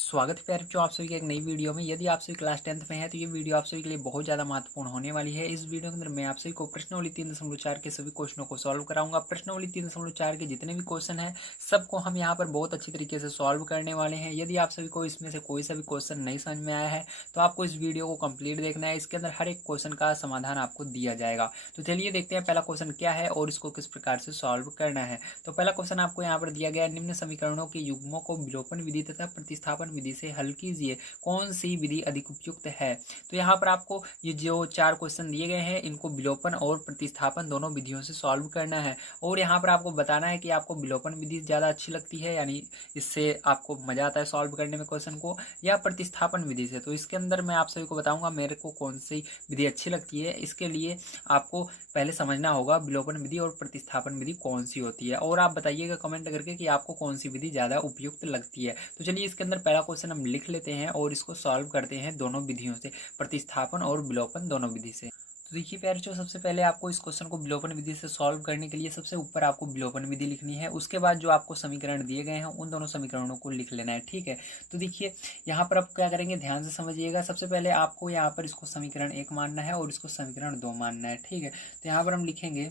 स्वागत है प्यारे बच्चों आप सभी के एक नई वीडियो में। यदि आप सभी क्लास 10th में है तो ये वीडियो आप सभी के लिए बहुत ज़्यादा महत्वपूर्ण होने वाली है। इस वीडियो के अंदर मैं आप सभी को प्रश्नावली 3.4 के सभी क्वेश्चनों को सॉल्व कराऊंगा। प्रश्नावली 3.4 के जितने भी क्वेश्चन हैं सबको हम यहाँ पर बहुत अच्छी तरीके से सॉल्व करने वाले हैं। यदि आप सभी को इसमें से कोई सा भी क्वेश्चन नहीं समझ में आया है तो आपको इस वीडियो को कंप्लीट देखना है। इसके अंदर हर एक क्वेश्चन का समाधान आपको दिया जाएगा। तो चलिए देखते हैं पहला क्वेश्चन क्या है और इसको किस प्रकार से सॉल्व करना है। तो पहला क्वेश्चन आपको यहाँ पर दिया गया है, निम्न समीकरणों के युग्मों को विलोपन विधि तथा प्रतिस्थापन विधि से हल कीजिए, कौन सी विधि अधिक उपयुक्त है। तो यहाँ पर आपको ये जो चार क्वेश्चन दिए गए हैं इनको विलोपन और प्रतिस्थापन दोनों विधियों से सॉल्व करना है और यहाँ पर आपको बताना है कि आपको विलोपन विधि ज़्यादा अच्छी लगती है, यानी इससे आपको मजा आता है सॉल्व करने में क्वेश्चन को, या प्रतिस्थापन विधि से। तो इसके अंदर मैं आप सभी को बताऊंगा मेरे को कौन सी विधि अच्छी लगती है। इसके लिए आपको पहले समझना होगा विलोपन विधि और प्रतिस्थापन विधि कौन सी होती है, और आप बताइएगा कमेंट करके कि आपको कौन सी विधि ज़्यादा उपयुक्त लगती है। तो चलिए इसके अंदर पहला क्वेश्चन हम लिख लेते हैं और इसको सॉल्व करते हैं दोनों विधियों से, प्रतिस्थापन और विलोपन दोनों विधि से। तो देखिए प्यारे बच्चों, सबसे पहले आपको इस क्वेश्चन को विलोपन विधि से सॉल्व करने के लिए सबसे ऊपर आपको विलोपन विधि लिखनी है। उसके बाद जो आपको समीकरण दिए गए हैं उन दोनों समीकरणों को लिख लेना है, ठीक है। तो देखिए यहाँ पर आप क्या करेंगे, ध्यान से समझिएगा। सबसे पहले आपको यहाँ पर इसको समीकरण 1 मानना है और इसको समीकरण 2 मानना है, ठीक है। तो यहाँ पर हम लिखेंगे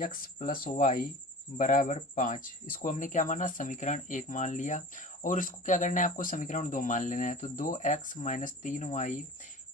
x प्लस वाई बराबर 5। इसको हमने क्या माना, समीकरण 1 मान लिया। और इसको क्या करना है, आपको समीकरण 2 मान लेना है। तो 2x माइनस 3y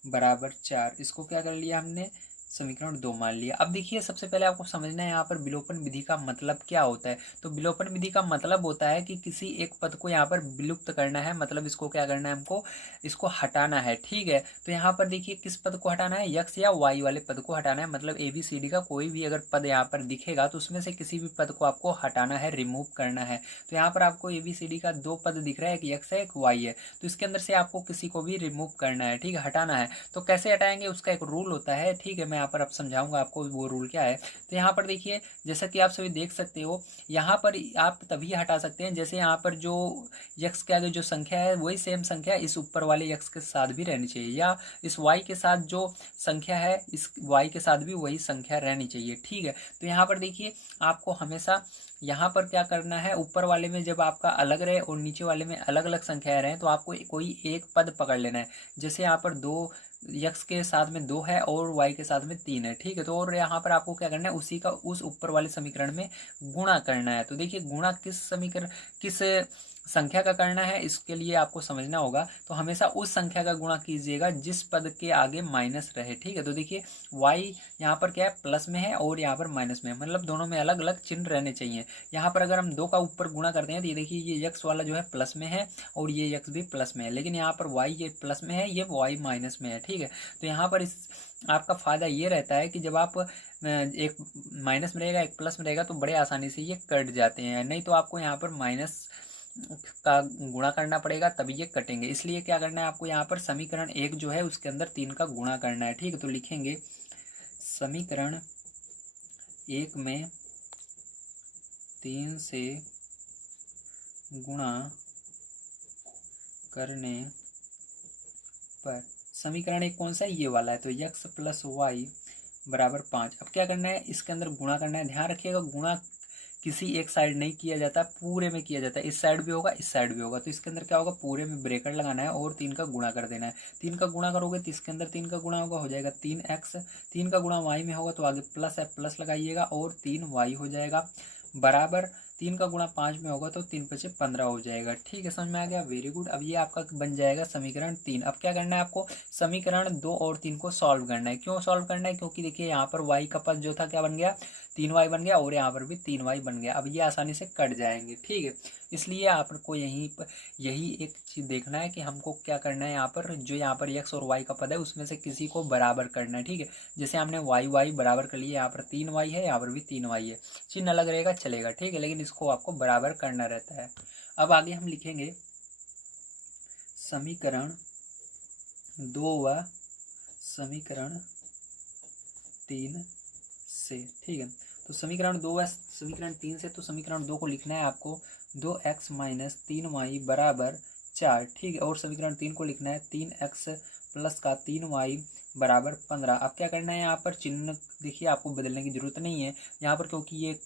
बराबर 4, इसको क्या कर लिया हमने, समीकरण 2 मान लिया। अब देखिए सबसे पहले आपको समझना है यहाँ पर विलोपन विधि का मतलब क्या होता है। तो विलोपन विधि का मतलब होता है कि किसी एक पद को यहाँ पर विलुप्त करना है, मतलब इसको क्या करना है, हमको इसको हटाना है, ठीक है। तो यहाँ पर देखिए किस पद को हटाना है, यक्स या वाई वाले पद को हटाना है। मतलब ABCD का कोई भी अगर पद यहाँ पर दिखेगा तो उसमें से किसी भी पद को आपको हटाना है, रिमूव करना है। तो यहाँ पर आपको ABCD का 2 पद दिख रहा है, एक यक्स है एक वाई है। तो इसके अंदर से आपको किसी को भी रिमूव करना है, ठीक है, हटाना है। तो कैसे हटाएंगे, उसका एक रूल होता है, ठीक है। मैं यहाँ पर अब समझाऊंगा आपको वो रूल क्या है। तो यहाँ पर देखिए जैसा कि आप सभी देख सकते हो, यहाँ पर आप तभी हटा सकते हैं जैसे यहाँ पर जो यक्स के आगे जो संख्या है वही सेम संख्या इस ऊपर वाले यक्स के साथ भी रहनी चाहिए, या इस वाई के साथ जो संख्या है इस वाई के साथ भी वही संख्या रहनी चाहिए, ठीक है। तो यहाँ पर देखिए आपको हमेशा यहाँ पर क्या करना है, ऊपर वाले में जब आपका अलग रहे और नीचे वाले में अलग अलग संख्याएं रहें तो आपको कोई एक पद पकड़ लेना है। जैसे यहाँ पर 2 यक्स के साथ में 2 है और वाई के साथ में 3 है, ठीक है। तो और यहाँ पर आपको क्या करना है, उसी का उस ऊपर वाले समीकरण में गुणा करना है। तो देखिए गुणा किस समीकरण किस संख्या का करना है, इसके लिए आपको समझना होगा। तो हमेशा उस संख्या का गुणा कीजिएगा जिस पद के आगे माइनस रहे, ठीक है। तो देखिए वाई यहाँ पर क्या है, प्लस में है और यहाँ पर माइनस में है, मतलब दोनों में अलग अलग चिन्ह रहने चाहिए। यहाँ पर अगर हम 2 का ऊपर गुणा करते हैं तो ये देखिए ये यक्स वाला जो है प्लस में है और ये यक्स भी प्लस में है, लेकिन यहाँ पर वाई ये प्लस में है, ये वाई माइनस में है, ठीक है। तो यहाँ पर इस आपका फ़ायदा ये रहता है कि जब आप एक माइनस में रहेगा एक प्लस में रहेगा तो बड़े आसानी से ये कट जाते हैं, नहीं तो आपको यहाँ पर माइनस का गुणा करना पड़ेगा तभी ये कटेंगे। इसलिए क्या करना है, आपको यहाँ पर समीकरण 1 जो है उसके अंदर 3 का गुणा करना है, ठीक है। तो लिखेंगे समीकरण 1 में 3 से गुणा करने पर समीकरण 1 कौन सा है, ये वाला है। तो यक्स प्लस वाई बराबर 5। अब क्या करना है, इसके अंदर गुणा करना है। ध्यान रखिएगा गुणा किसी एक साइड नहीं किया जाता, पूरे में किया जाता है। इस साइड भी होगा इस साइड भी होगा, तो इसके अंदर क्या होगा, पूरे में ब्रेकेट लगाना है और 3 का गुणा कर देना है। 3 का गुणा करोगे तो इसके अंदर 3 का गुणा होगा, हो जाएगा 3x। 3 का गुणा वाई में होगा तो आगे प्लस है, प्लस लगाइएगा और 3y हो जाएगा बराबर 3 का गुणा 5 में होगा तो 3 पचे 15 हो जाएगा, ठीक है। समझ में आ गया, वेरी गुड। अब ये आपका बन जाएगा समीकरण 3। अब क्या करना है, आपको समीकरण 2 और 3 को सॉल्व करना है। क्यों सॉल्व करना है, क्योंकि देखिए यहाँ पर y का पद जो था क्या बन गया, 3y बन गया और यहाँ पर भी 3y बन गया। अब ये आसानी से कट जाएंगे, ठीक है। इसलिए आपको यही एक चीज़ देखना है कि हमको क्या करना है, यहाँ पर जो यहाँ पर x और y का पद है उसमें से किसी को बराबर करना है, ठीक है। जैसे हमने y बराबर कर लिया, यहाँ पर 3y है यहाँ पर भी 3y है, चिन्ह अलग रहेगा चलेगा, ठीक है, लेकिन इसको आपको बराबर करना रहता है। अब आगे हम लिखेंगे समीकरण 2 व समीकरण 3 से, ठीक है। तो समीकरण 2 व समीकरण 3 से, तो समीकरण 2 को लिखना है आपको 2x माइनस 3y बराबर 4, ठीक है। और समीकरण 3 को लिखना है 3x प्लस का 3y बराबर 15। अब क्या करना है, यहाँ पर चिन्ह देखिए आपको बदलने की जरूरत नहीं है यहाँ पर, क्योंकि ये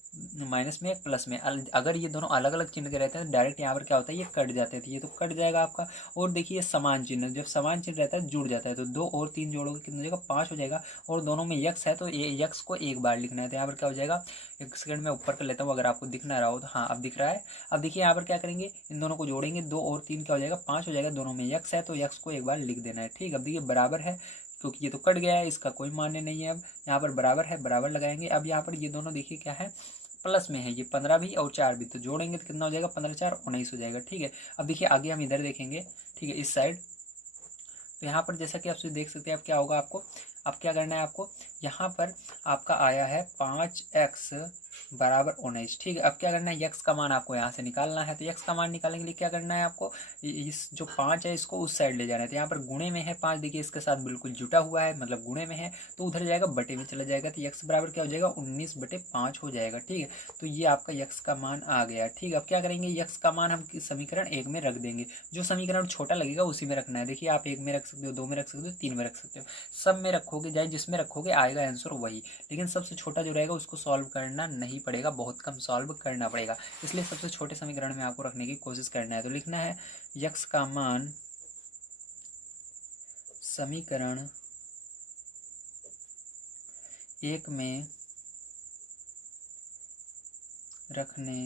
माइनस में प्लस में, अगर ये दोनों अलग अलग चिन्ह के रहते हैं तो डायरेक्ट यहाँ पर क्या होता है, ये कट जाते थे, ये तो कट जाएगा आपका। और देखिए समान चिन्ह, जब समान चिन्ह रहता है जुड़ जाता है तो 2 और 3 जोड़ोगे कितना हो जाएगा, 5 हो जाएगा। और दोनों में यक्स है तो ये यक्स को एक बार लिखना है, तो यहाँ पर क्या हो जाएगा, एक सेकंड में ऊपर कर लेता हूँ अगर आपको दिख ना रहा हो तो। हाँ अब दिख रहा है। अब देखिए यहाँ पर क्या करेंगे, इन दोनों को जोड़ेंगे, 2 और 3 क्या हो जाएगा, 5 हो जाएगा। दोनों में यक्स है तो यक्स को एक बार लिख देना है, ठीक। अब देखिए बराबर है, क्योंकि ये तो कट गया है, इसका कोई मान्य नहीं है। अब यहाँ पर बराबर है, बराबर लगाएंगे। अब यहाँ पर ये दोनों देखिए क्या है, प्लस में है, ये 15 भी और 4 भी, तो जोड़ेंगे तो कितना हो जाएगा, 15 4 19 हो जाएगा, ठीक है। अब देखिए आगे हम इधर देखेंगे, ठीक है, इस साइड। तो यहाँ पर जैसा कि आप देख सकते हैं, अब क्या होगा आपको, अब क्या करना है आपको, यहाँ पर आपका आया है 5x बराबर 19, ठीक है। अब क्या करना है, यक्स का मान आपको यहाँ से निकालना है, तो यक्स का मान निकालने के लिए क्या करना है आपको, इस जो 5 है इसको उस साइड ले जाना है। तो यहाँ पर गुणे में है 5, देखिए इसके साथ बिल्कुल जुटा हुआ है, मतलब गुणे में है, तो उधर जाएगा बटे में चला जाएगा, तो यक्स बराबर क्या हो जाएगा, 19/5 हो जाएगा, ठीक है। तो ये आपका यक्स का मान आ गया, ठीक है। अब क्या करेंगे, यक्स का मान हम समीकरण 1 में रख देंगे, जो समीकरण छोटा लगेगा उसी में रखना है। देखिए आप 1 में रख सकते हो, 2 में रख सकते हो, 3 में रख सकते हो, सब में रखोगे, चाहे जिसमें रखोगे आएगा आंसर वही। लेकिन सबसे छोटा जो रहेगा उसको सॉल्व करना नहीं पड़ेगा, बहुत कम सॉल्व करना पड़ेगा, इसलिए सबसे छोटे समीकरण में आपको रखने की कोशिश करना है। तो लिखना है यक्स का मान समीकरण 1 में रखने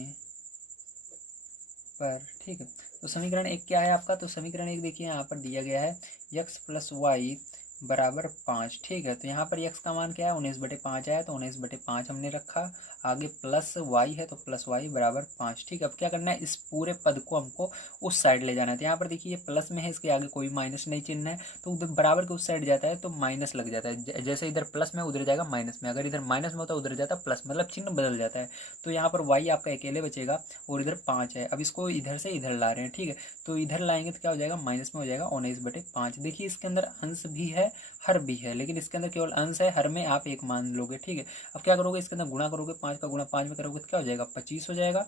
पर, ठीक है। तो समीकरण 1 क्या है आपका, तो समीकरण 1 देखिए यहाँ पर दिया गया है x प्लस वाई बराबर 5, ठीक है। तो यहाँ पर x का मान क्या है, 19/5 आया, तो 19/5 हमने रखा। आगे प्लस y है तो प्लस y बराबर 5, ठीक है। अब क्या करना है, इस पूरे पद को हमको उस साइड ले जाना है। तो यहाँ पर देखिए ये प्लस में है, इसके आगे कोई माइनस नहीं चिन्ह है, तो उधर बराबर के उस साइड जाता है तो माइनस लग जाता है। जैसे इधर प्लस में उधर जाएगा माइनस में, अगर इधर माइनस में होता है उधर जाता है प्लस, मतलब चिन्ह बदल जाता है। तो यहाँ पर y आपका अकेले बचेगा और इधर 5 है। अब इसको इधर से इधर ला रहे हैं, ठीक है। तो इधर लाएंगे तो क्या हो जाएगा, माइनस में हो जाएगा 19/5। देखिए इसके अंदर अंश भी है हर भी है, लेकिन इसके अंदर केवल अंश है, हर में आप 1 मान लोगे, ठीक है। अब क्या करोगे, इसके अंदर गुणा करोगे, 5 का गुणा 5 में करोगे तो क्या हो जाएगा, 25 हो जाएगा।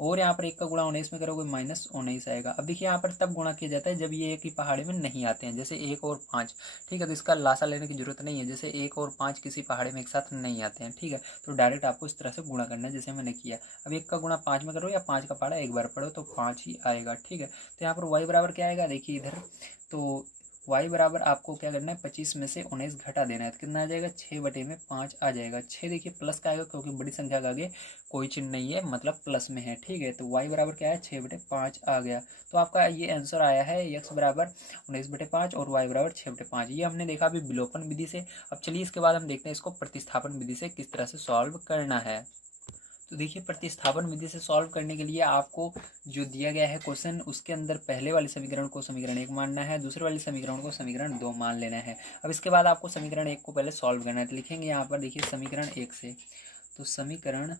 और यहाँ पर 1 का गुणा 19 में करोगे -19 आएगा। अब देखिए यहाँ पर तब गुणा किया जाता है जब ये एक ही पहाड़े में नहीं आते हैं, जैसे 1 और 5, ठीक है। तो इसका लासा लेने की जरूरत नहीं है, जैसे 1 और 5 किसी पहाड़े में एक साथ नहीं आते हैं, ठीक है। तो डायरेक्ट आपको इस तरह से गुणा करना है जैसे मैंने किया। अब 1 का गुणा 5 में करो या 5 का पहाड़ा एक बार पढ़ो तो 5 ही आएगा, ठीक है। तो यहाँ पर y बराबर क्या आएगा, देखिए इधर तो y बराबर आपको क्या करना है, 25 में से 19 घटा देना है, तो कितना आ जाएगा, 6/5 आ जाएगा। 6 देखिए प्लस का आएगा क्योंकि बड़ी संख्या का आगे कोई चिन्ह नहीं है, मतलब प्लस में है, ठीक है। तो y बराबर क्या है, 6/5 आ गया। तो आपका ये आंसर आया है x बराबर 19/5 और y बराबर 6/5। ये हमने देखा अभी विलोपन विधि से। अब चलिए इसके बाद हम देखते हैं इसको प्रतिस्थापन विधि से किस तरह से सॉल्व करना है। तो देखिए प्रतिस्थापन विधि से सॉल्व करने के लिए आपको जो दिया गया है क्वेश्चन, उसके अंदर पहले वाले समीकरण को समीकरण 1 मानना है, दूसरे वाले समीकरण को समीकरण 2 मान लेना है। अब इसके बाद आपको समीकरण 1 को पहले सॉल्व करना है, तो लिखेंगे यहाँ पर देखिए समीकरण 1 से, तो समीकरण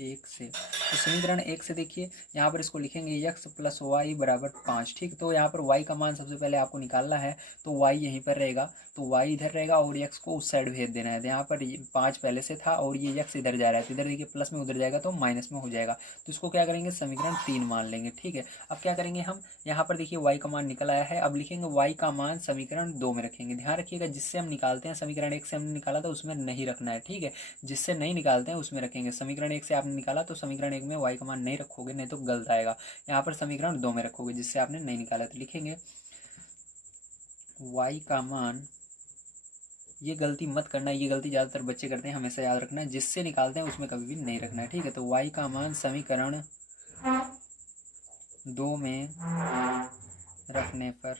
1 से, तो समीकरण 1 से देखिए यहाँ पर इसको लिखेंगे x प्लस वाई बराबर 5, ठीक। तो यहाँ पर y का मान सबसे पहले आपको निकालना है, तो y यहीं पर रहेगा, तो y इधर रहेगा और x को उस साइड भेज देना है। तो यहाँ पर 5 पहले से था और ये x इधर जा रहा है, तो इधर देखिए प्लस में उधर जाएगा तो माइनस में हो जाएगा, तो इसको क्या करेंगे, समीकरण 3 मान लेंगे, ठीक है। अब क्या करेंगे हम, यहाँ पर देखिए y का मान निकल आया है, अब लिखेंगे y का मान समीकरण 2 में रखेंगे। ध्यान रखिएगा जिससे हम निकालते हैं समीकरण 1 से हमने निकाला था उसमें नहीं रखना है, ठीक है। जिससे नहीं निकालते हैं उसमें रखेंगे। समीकरण 1 से आपने निकाला तो समीकरण 1 में y का मान नहीं रखोगे, नहीं तो गलत आएगा। यहाँ पर समीकरण 2 में रखोगे जिससे आपने नहीं निकाला, तो लिखेंगे y का मान, ये गलती मत करना, ये गलती ज़्यादातर बच्चे करते हैं, हमेशा याद रखना है जिससे निकालते हैं उसमें कभी भी नहीं रखना है, ठीक है। तो y का मान समीकरण 2 में रखने पर,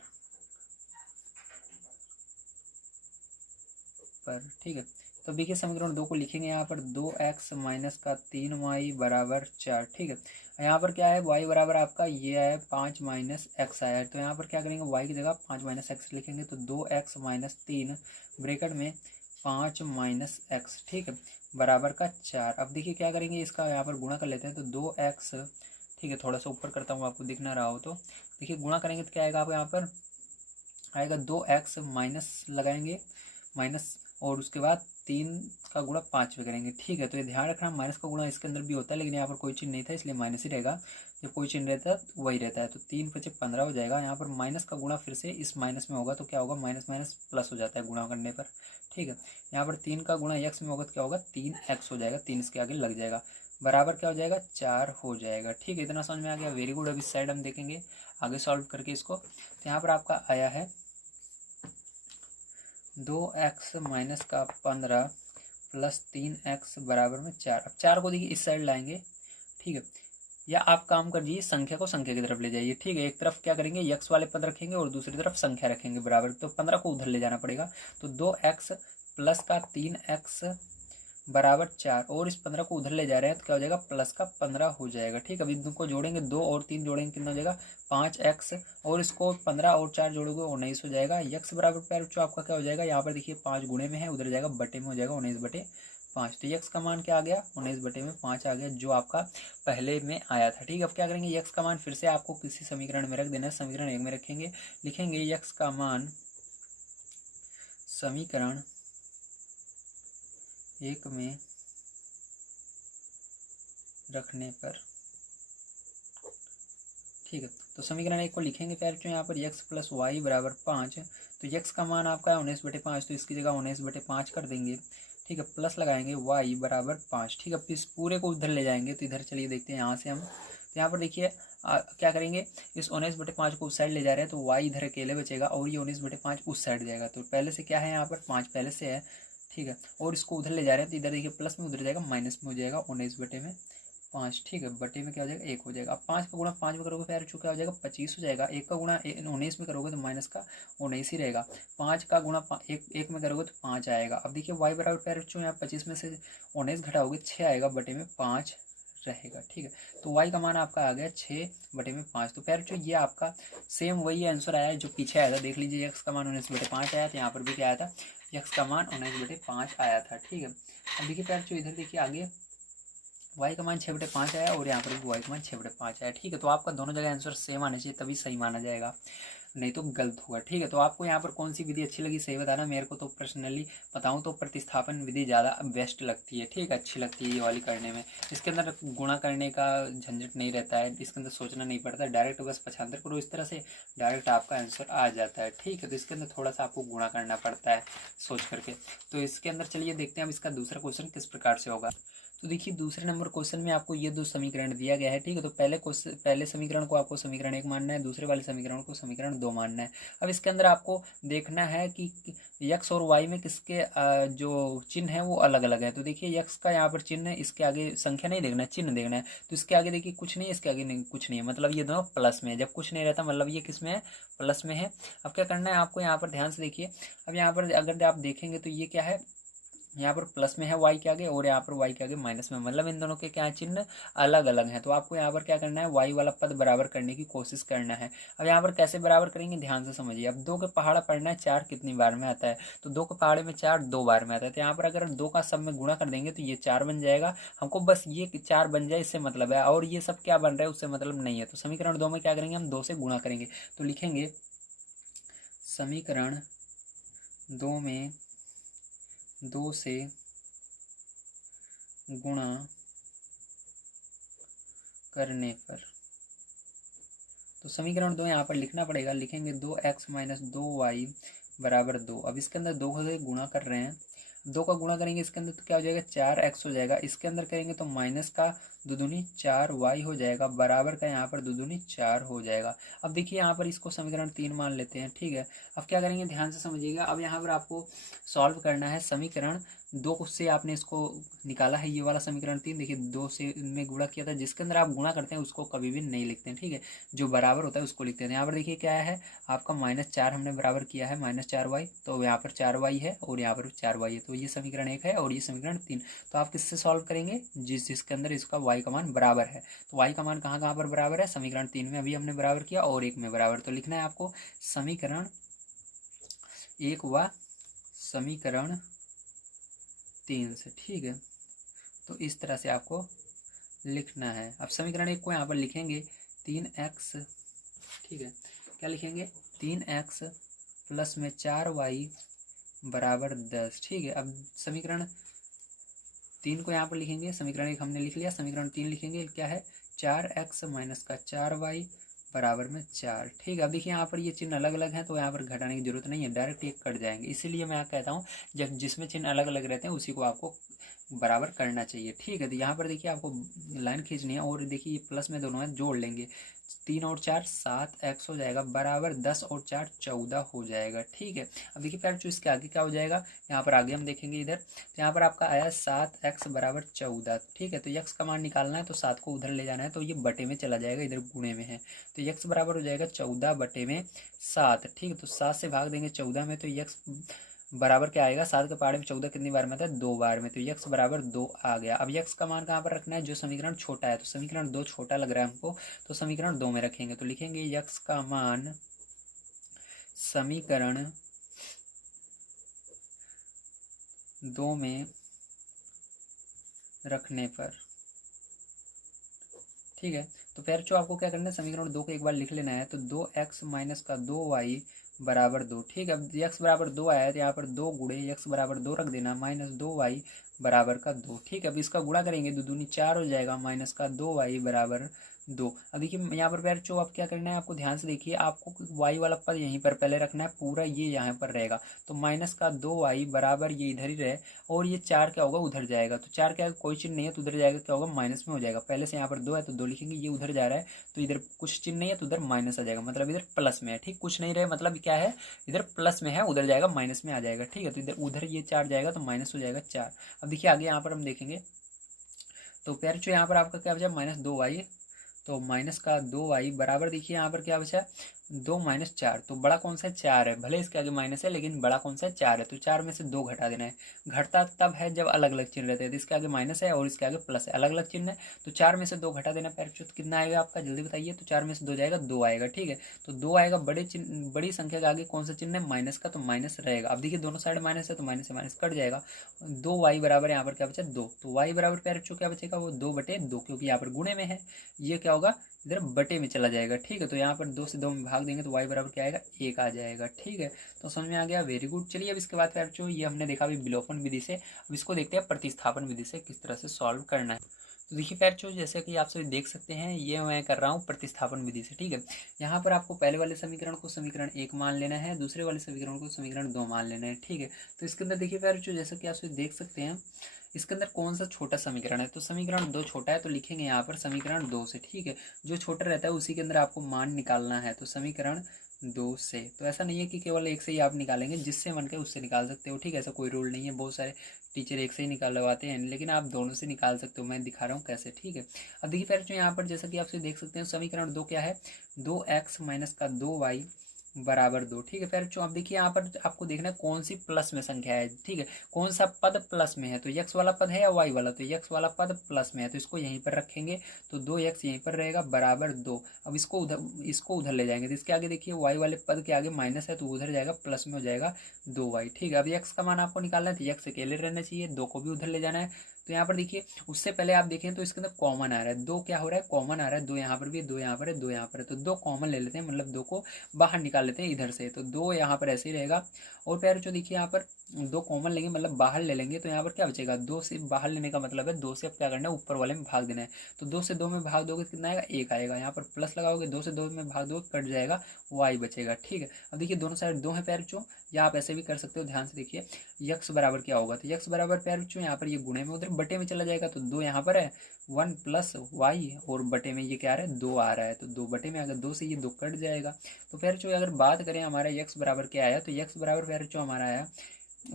ठीक है। तो देखिए समीकरण 2 को लिखेंगे यहाँ पर 2x माइनस का 3y बराबर 4, ठीक है। यहाँ पर क्या है, y बराबर आपका ये है 5 माइनस एक्स आया है, तो यहाँ पर क्या करेंगे, y की जगह 5 माइनस एक्स लिखेंगे, तो 2x माइनस 3 ब्रैकेट में 5 माइनस एक्स, ठीक है, बराबर का 4। अब देखिए क्या करेंगे, इसका यहाँ पर गुणा कर लेते हैं, तो 2x, ठीक है, थोड़ा सा ऊपर करता हूँ आपको दिख ना रहा हो तो। देखिए गुणा करेंगे तो क्या आएगा, आपको यहाँ पर आएगा 2x माइनस लगाएंगे, माइनस और उसके बाद 3 का गुणा 5 पे करेंगे, ठीक है। तो ये ध्यान रखना माइनस का गुणा इसके अंदर भी होता है, लेकिन यहाँ पर कोई चिन्ह नहीं था इसलिए माइनस ही रहेगा। जब कोई चिन्ह रहता है वही रहता है। तो 3 × 5 = 15 हो जाएगा। यहाँ पर माइनस का गुणा फिर से इस माइनस में होगा तो क्या होगा, माइनस माइनस प्लस हो जाता है गुणा करने पर, ठीक है। यहाँ पर 3 का गुणा x में होगा तो क्या होगा, 3x हो जाएगा, 3 इसके आगे लग जाएगा, बराबर क्या हो जाएगा, 4 हो जाएगा, ठीक है। इतना समझ में आ गया, वेरी गुड। अब इस साइड हम देखेंगे आगे सॉल्व करके इसको। तो यहाँ पर आपका आया है 2x माइनस का 15 प्लस 3x बराबर में 4। अब 4 को देखिए इस साइड लाएंगे, ठीक है। या आप काम करिए संख्या को संख्या की तरफ ले जाइए, ठीक है। एक तरफ क्या करेंगे, x वाले पद रखेंगे और दूसरी तरफ संख्या रखेंगे बराबर। तो 15 को उधर ले जाना पड़ेगा। तो 2x प्लस का 3x बराबर 4, और इस 15 को उधर ले जा रहे हैं तो क्या हो जाएगा, प्लस का 15 हो जाएगा, ठीक है। अब इनको जोड़ेंगे, 2 और 3 जोड़ेंगे कितना हो जाएगा, 5x, और इसको 15 और 4 जोड़ोगे 19 हो जाएगा। x बराबर प्यार बच्चों आपका क्या हो जाएगा, यहाँ पर देखिए 5 गुणे में है, उधर जाएगा बटे में, हो जाएगा 19/5। तो x का मान क्या आ गया, 19/5 आ गया, जो आपका पहले में आया था, ठीक है। अब क्या करेंगे, x का मान फिर से आपको किसी समीकरण में रख देना है। समीकरण 1 में रखेंगे, लिखेंगे x का मान समीकरण 1 में रखने पर, ठीक है। तो समीकरण 1 को लिखेंगे प्यार बच्चों, यहाँ पर x प्लस वाई बराबर 5। तो x का मान आपका है 19/5, तो इसकी जगह 19/5 कर देंगे, ठीक है। प्लस लगाएंगे y बराबर 5, ठीक है। अब इस पूरे को उधर ले जाएंगे, तो इधर चलिए देखते हैं यहाँ से हम। तो यहाँ पर देखिए क्या करेंगे, इस 19/5 को उस साइड ले जा रहे हैं तो y इधर अकेले बचेगा और ये 19/5 उस साइड जाएगा। तो पहले से क्या है, यहाँ पर 5 पहले से है, ठीक है। और इसको उधर ले जा रहे हैं तो इधर देखिए प्लस में, उधर जाएगा माइनस में, हो जाएगा 19/5, ठीक है। बटे में क्या हो जाएगा, 1 हो जाएगा। अब 5 का गुणा 5 में करोगे प्यार क्या हो जाएगा, 25 हो जाएगा। 1 का गुणा 19 में करोगे तो माइनस का 19 ही रहेगा। 5 का गुणा 1 में करोगे तो 5 आएगा। अब देखिए y बराबर प्यार बच्चों, यहाँ 25 में से 19 घटाओगे 6 आएगा, बटे में 5 रहेगा, ठीक है। तो y का मान आपका आ गया 6/5। तो प्यार बच्चों ये आपका सेम वही आंसर आया है जो पीछे आया था। देख लीजिए x का मान 19/5 आया था, यहाँ पर भी क्या आया था, x का मान 19/5 आया था, ठीक है। अब देखिए प्यार बच्चों इधर देखिए आगे y का मान 6/5 आया और यहाँ पर भी y का मान 6/5 आया, ठीक है। तो आपका दोनों जगह आंसर सेम आना चाहिए, तभी सही माना जाएगा, नहीं तो गलत होगा, ठीक है। तो आपको यहाँ पर कौन सी विधि अच्छी लगी सही बताना। मेरे को तो पर्सनली बताऊँ तो प्रतिस्थापन विधि ज़्यादा बेस्ट लगती है, ठीक है, अच्छी लगती है ये वाली करने में। इसके अंदर गुणा करने का झंझट नहीं रहता है, इसके अंदर सोचना नहीं पड़ता, डायरेक्ट बस पक्षांतर करो, इस तरह से डायरेक्ट आपका आंसर आ जाता है, ठीक है। तो इसके अंदर थोड़ा सा आपको गुणा करना पड़ता है सोच करके। तो इसके अंदर चलिए देखते हैं अब इसका दूसरा क्वेश्चन किस प्रकार से होगा। तो देखिए दूसरे नंबर क्वेश्चन में आपको ये 2 समीकरण दिया गया है, ठीक है। तो पहले समीकरण को आपको समीकरण 1 मानना है, दूसरे वाले समीकरण को समीकरण 2 मानना है। अब इसके अंदर आपको देखना है कि x और y में किसके जो चिन्ह है वो अलग अलग है। तो देखिए x का यहाँ पर चिन्ह है, इसके आगे संख्या नहीं देखना है, चिन्ह देखना है। तो इसके आगे देखिए कुछ नहीं है, इसके आगे नहीं कुछ नहीं है, मतलब ये दोनों प्लस में है। जब कुछ नहीं रहता मतलब ये किस में है, प्लस में है। अब क्या करना है आपको, यहाँ पर ध्यान से देखिए। अब यहाँ पर अगर आप देखेंगे तो ये क्या है, यहाँ पर प्लस में है y के आगे और यहाँ पर y के आगे माइनस में, मतलब इन दोनों के क्या चिन्ह अलग अलग हैं। तो आपको यहाँ पर क्या करना है, y वाला पद बराबर करने की कोशिश करना है। अब यहाँ पर कैसे बराबर करेंगे ध्यान से समझिए। अब 2 के पहाड़ा पढ़ना है, 4 कितनी बार में आता है, तो 2 के पहाड़े में 4 2 बार में आता है। तो यहाँ पर अगर 2 का सब में गुणा कर देंगे तो ये 4 बन जाएगा। हमको बस ये 4 बन जाए इससे मतलब है, और ये सब क्या बन रहा है उससे मतलब नहीं है। तो समीकरण 2 में क्या करेंगे, हम 2 से गुणा करेंगे। तो लिखेंगे समीकरण 2 में 2 से गुणा करने पर, तो समीकरण 2 यहाँ पर लिखना पड़ेगा, लिखेंगे 2x माइनस 2y बराबर 2। अब इसके अंदर 2 से गुणा कर रहे हैं, 2 का गुणा करेंगे इसके अंदर तो क्या हो जाएगा, 4x हो जाएगा। इसके अंदर करेंगे तो माइनस का 2 दूनी 4y हो जाएगा, बराबर का यहाँ पर 2 दूनी 4 हो जाएगा। अब देखिए यहाँ पर इसको समीकरण 3 मान लेते हैं, ठीक है। अब क्या करेंगे ध्यान से समझिएगा। अब यहाँ पर आपको सॉल्व करना है समीकरण 2 से, आपने इसको निकाला है ये वाला समीकरण 3, देखिए 2 से में गुणा किया था। जिसके अंदर आप गुणा करते हैं उसको कभी भी नहीं लिखते हैं, ठीक है, जो बराबर होता है उसको लिखते हैं। यहाँ पर देखिए क्या है आपका -4 हमने बराबर किया है -4y, तो यहाँ पर 4y है और यहाँ पर 4y है। तो ये समीकरण 1 है और ये समीकरण 3। तो आप किससे सॉल्व करेंगे, जिसके अंदर इसका y का मान बराबर है। तो y का मान कहाँ कहाँ पर बराबर है, समीकरण 3 में अभी हमने बराबर किया और 1 में बराबर। तो लिखना है आपको समीकरण 1 व समीकरण 3 से, ठीक है। तो इस तरह से आपको लिखना है। अब समीकरण 1 को यहाँ पर लिखेंगे 3x, ठीक है, क्या लिखेंगे 3x प्लस में 4y बराबर 10। ठीक है, अब समीकरण 3 को यहाँ पर लिखेंगे। समीकरण 1 हमने लिख लिया, समीकरण 3 लिखेंगे। क्या है, 4x माइनस का 4y बराबर में 4। ठीक है, अब देखिए यहाँ पर ये चिन्ह अलग अलग हैं तो यहाँ पर घटाने की जरूरत नहीं है, डायरेक्ट ये कट जाएंगे। इसीलिए मैं कहता हूँ जब जिसमें चिन्ह अलग अलग रहते हैं उसी को आपको बराबर करना चाहिए। ठीक है, तो यहाँ पर देखिए आपको लाइन खींचनी है और देखिए प्लस में दोनों है, जोड़ लेंगे। 3 और 4 7x हो जाएगा बराबर 10 और 4 14 हो जाएगा। ठीक है, अब देखिए फिर इसके आगे क्या हो जाएगा, यहाँ पर आगे हम देखेंगे इधर, तो यहाँ पर आपका आया 7x बराबर 14। ठीक है, तो x का मान निकालना है तो 7 को उधर ले जाना है, तो ये बटे में चला जाएगा, इधर गुणे में है, तो x बराबर हो जाएगा 14 बटे में 7। ठीक है, तो 7 से भाग देंगे 14 में, तो x बराबर क्या आएगा, 7 के पहाड़े में 14 कितनी बार में था, 2 बार में, तो x बराबर 2 आ गया। अब x का मान कहाँ पर रखना है, जो समीकरण छोटा है, तो समीकरण 2 छोटा लग रहा है हमको, तो समीकरण 2 में रखेंगे। तो लिखेंगे x का मान समीकरण 2 में रखने पर। ठीक है, तो फिर जो आपको क्या करना है, समीकरण 2 को एक बार लिख लेना है, तो 2x माइनस का 2y बराबर 2। ठीक है, अब x बराबर 2 आया है तो यहाँ पर 2 गुणे x बराबर 2 रख देना, माइनस 2y बराबर का 2। ठीक है, अब इसका गुणा करेंगे, 2 दूनी 4 हो जाएगा, माइनस का 2y बराबर 2। अब देखिए यहाँ पर पैर जो आप क्या करना है, आपको ध्यान से देखिए, आपको y वाला पद यहीं पर पहले रखना है, पूरा ये यहाँ पर रहेगा, तो माइनस का 2y बराबर ये इधर ही रहे, और ये 4 क्या होगा, उधर जाएगा, तो 4 क्या कोई चिन्ह नहीं है तो उधर जाएगा, क्या होगा, माइनस में हो जाएगा। पहले से यहाँ पर 2 है तो 2 लिखेंगे, ये उधर जा रहा है तो इधर कुछ चिन्ह नहीं है तो उधर माइनस आ जाएगा, मतलब इधर प्लस में है। ठीक, कुछ नहीं रहे मतलब क्या है, इधर प्लस में है, उधर जाएगा माइनस में आ जाएगा। ठीक है, तो इधर उधर ये 4 जाएगा तो माइनस हो जाएगा 4। अब देखिए आगे यहाँ पर हम देखेंगे, तो प्यार जो यहाँ पर आपका क्या बचा, -2y, तो माइनस का 2y बराबर, देखिए यहाँ पर क्या बचा, 2 माइनस 4, तो बड़ा कौन सा है, 4 है, भले इसके आगे माइनस है लेकिन बड़ा कौन सा है, 4 है, तो 4 में से 2 घटा देना है। घटता तब है जब अलग अलग चिन्ह रहते हैं, तो इसके आगे माइनस है और इसके आगे प्लस है, अलग अलग चिन्ह है, तो 4 में से 2 घटा देना। पैरचूत कितना आएगा आपका, जल्दी बताइए, तो 4 में से 2 जाएगा, 2 आएगा। ठीक है, तो 2 आएगा, बड़ी संख्या के आगे कौन सा चिन्ह है, माइनस का, तो माइनस रहेगा। अब देखिए दोनों साइड माइनस है तो माइनस से माइनस कट जाएगा, 2y बराबर यहाँ पर क्या बचा, 2, तो y बराबर पैरचू क्या बचेगा, वो 2/2, क्योंकि यहाँ पर गुणे में है, ये क्या होगा, इधर बटे में चला जाएगा। ठीक है, तो यहाँ पर 2 से 2 में भाग देंगे तो y बराबर क्या आएगा, 1 आ जाएगा। ठीक है, तो समझ में आ गया, वेरी गुड। चलिए अब इसके बाद फिर जो ये हमने देखा अभी विलोपन विधि से, अब इसको देखते हैं प्रतिस्थापन विधि से किस तरह से सॉल्व करना है। तो देखिए फिर जो जैसे कि आप सभी देख सकते हैं, ये मैं कर रहा हूँ प्रतिस्थापन विधि से। ठीक है, यहाँ पर आपको पहले वाले समीकरण को समीकरण 1 मान लेना है, दूसरे वाले समीकरण को समीकरण 2 मान लेना है। ठीक है, तो इसके अंदर देखिए फिर जो जैसे कि आप सभी देख सकते हैं, इसके अंदर कौन सा छोटा समीकरण है, तो समीकरण 2 छोटा है, तो लिखेंगे यहाँ पर समीकरण 2 से। ठीक है, जो छोटा रहता है उसी के अंदर आपको मान निकालना है, तो समीकरण 2 से। तो ऐसा नहीं है कि केवल एक से ही आप निकालेंगे, जिससे मन के उससे निकाल सकते हो। ठीक है, ऐसा कोई रूल नहीं है, बहुत सारे टीचर एक से ही निकालवाते हैं, लेकिन आप दोनों से निकाल सकते हो, मैं दिखा रहा हूँ कैसे। ठीक है, अब देखिए फिर जो यहाँ पर जैसा कि आप देख सकते हैं, समीकरण 2 क्या है, 2x माइनस का 2y बराबर 2। ठीक है, फिर जो आप देखिए यहाँ पर आपको देखना है कौन सी प्लस में संख्या है। ठीक है, कौन सा पद प्लस में है, तो x वाला पद है या y वाला, तो x वाला पद प्लस में है, तो इसको यहीं पर रखेंगे, तो 2x यहीं पर रहेगा बराबर 2। अब इसको उधर ले जाएंगे, तो इसके आगे देखिए y वाले पद के आगे माइनस है तो उधर जाएगा, प्लस में हो जाएगा 2y। ठीक है, अब x का मान आपको निकालना है, तो x अकेले रहना चाहिए, 2 को भी उधर ले जाना है। तो यहाँ पर देखिए उससे पहले आप देखें तो इसके अंदर कॉमन आ रहा है, 2 क्या हो रहा है, कॉमन आ रहा है, 2 यहाँ पर भी है, 2 यहाँ पर है, 2 यहाँ पर है, तो 2 कॉमन ले लेते हैं, मतलब 2 को बाहर निकाल लेते हैं इधर से, तो 2 यहाँ पर ऐसे ही रहेगा। और फिर जो देखिए यहाँ पर 2 कॉमन लेंगे, मतलब बाहर ले लेंगे, तो यहाँ पर क्या बचेगा, 2 से बाहर लेने का मतलब है 2 से अब क्या करना है, ऊपर वाले में भाग देना है, तो 2 से 2 में भाग दोगे कितना आएगा, 1 आएगा। यहाँ पर प्लस लगाओगे, 2 से 2 में भाग दोगे, कट जाएगा, y बचेगा। ठीक है, अब देखिए दोनों साइड 2 है पैर जो, या आप ऐसे भी कर सकते हो, ध्यान से देखिए, यक्स बराबर क्या होगा, तो यक्स बराबर पैर जो यहाँ पर ये गुणे में, उधर बटे में चला जाएगा, तो 2 यहाँ पर है, 1 प्लस वाई, और बटे में ये क्या आ रहा है, 2 आ रहा है, तो 2 बटे में अगर 2 से ये 2 कट जाएगा। तो फिर जो अगर बात करें हमारा यक्स बराबर क्या आया, तो यक्स बराबर फिर जो हमारा आया,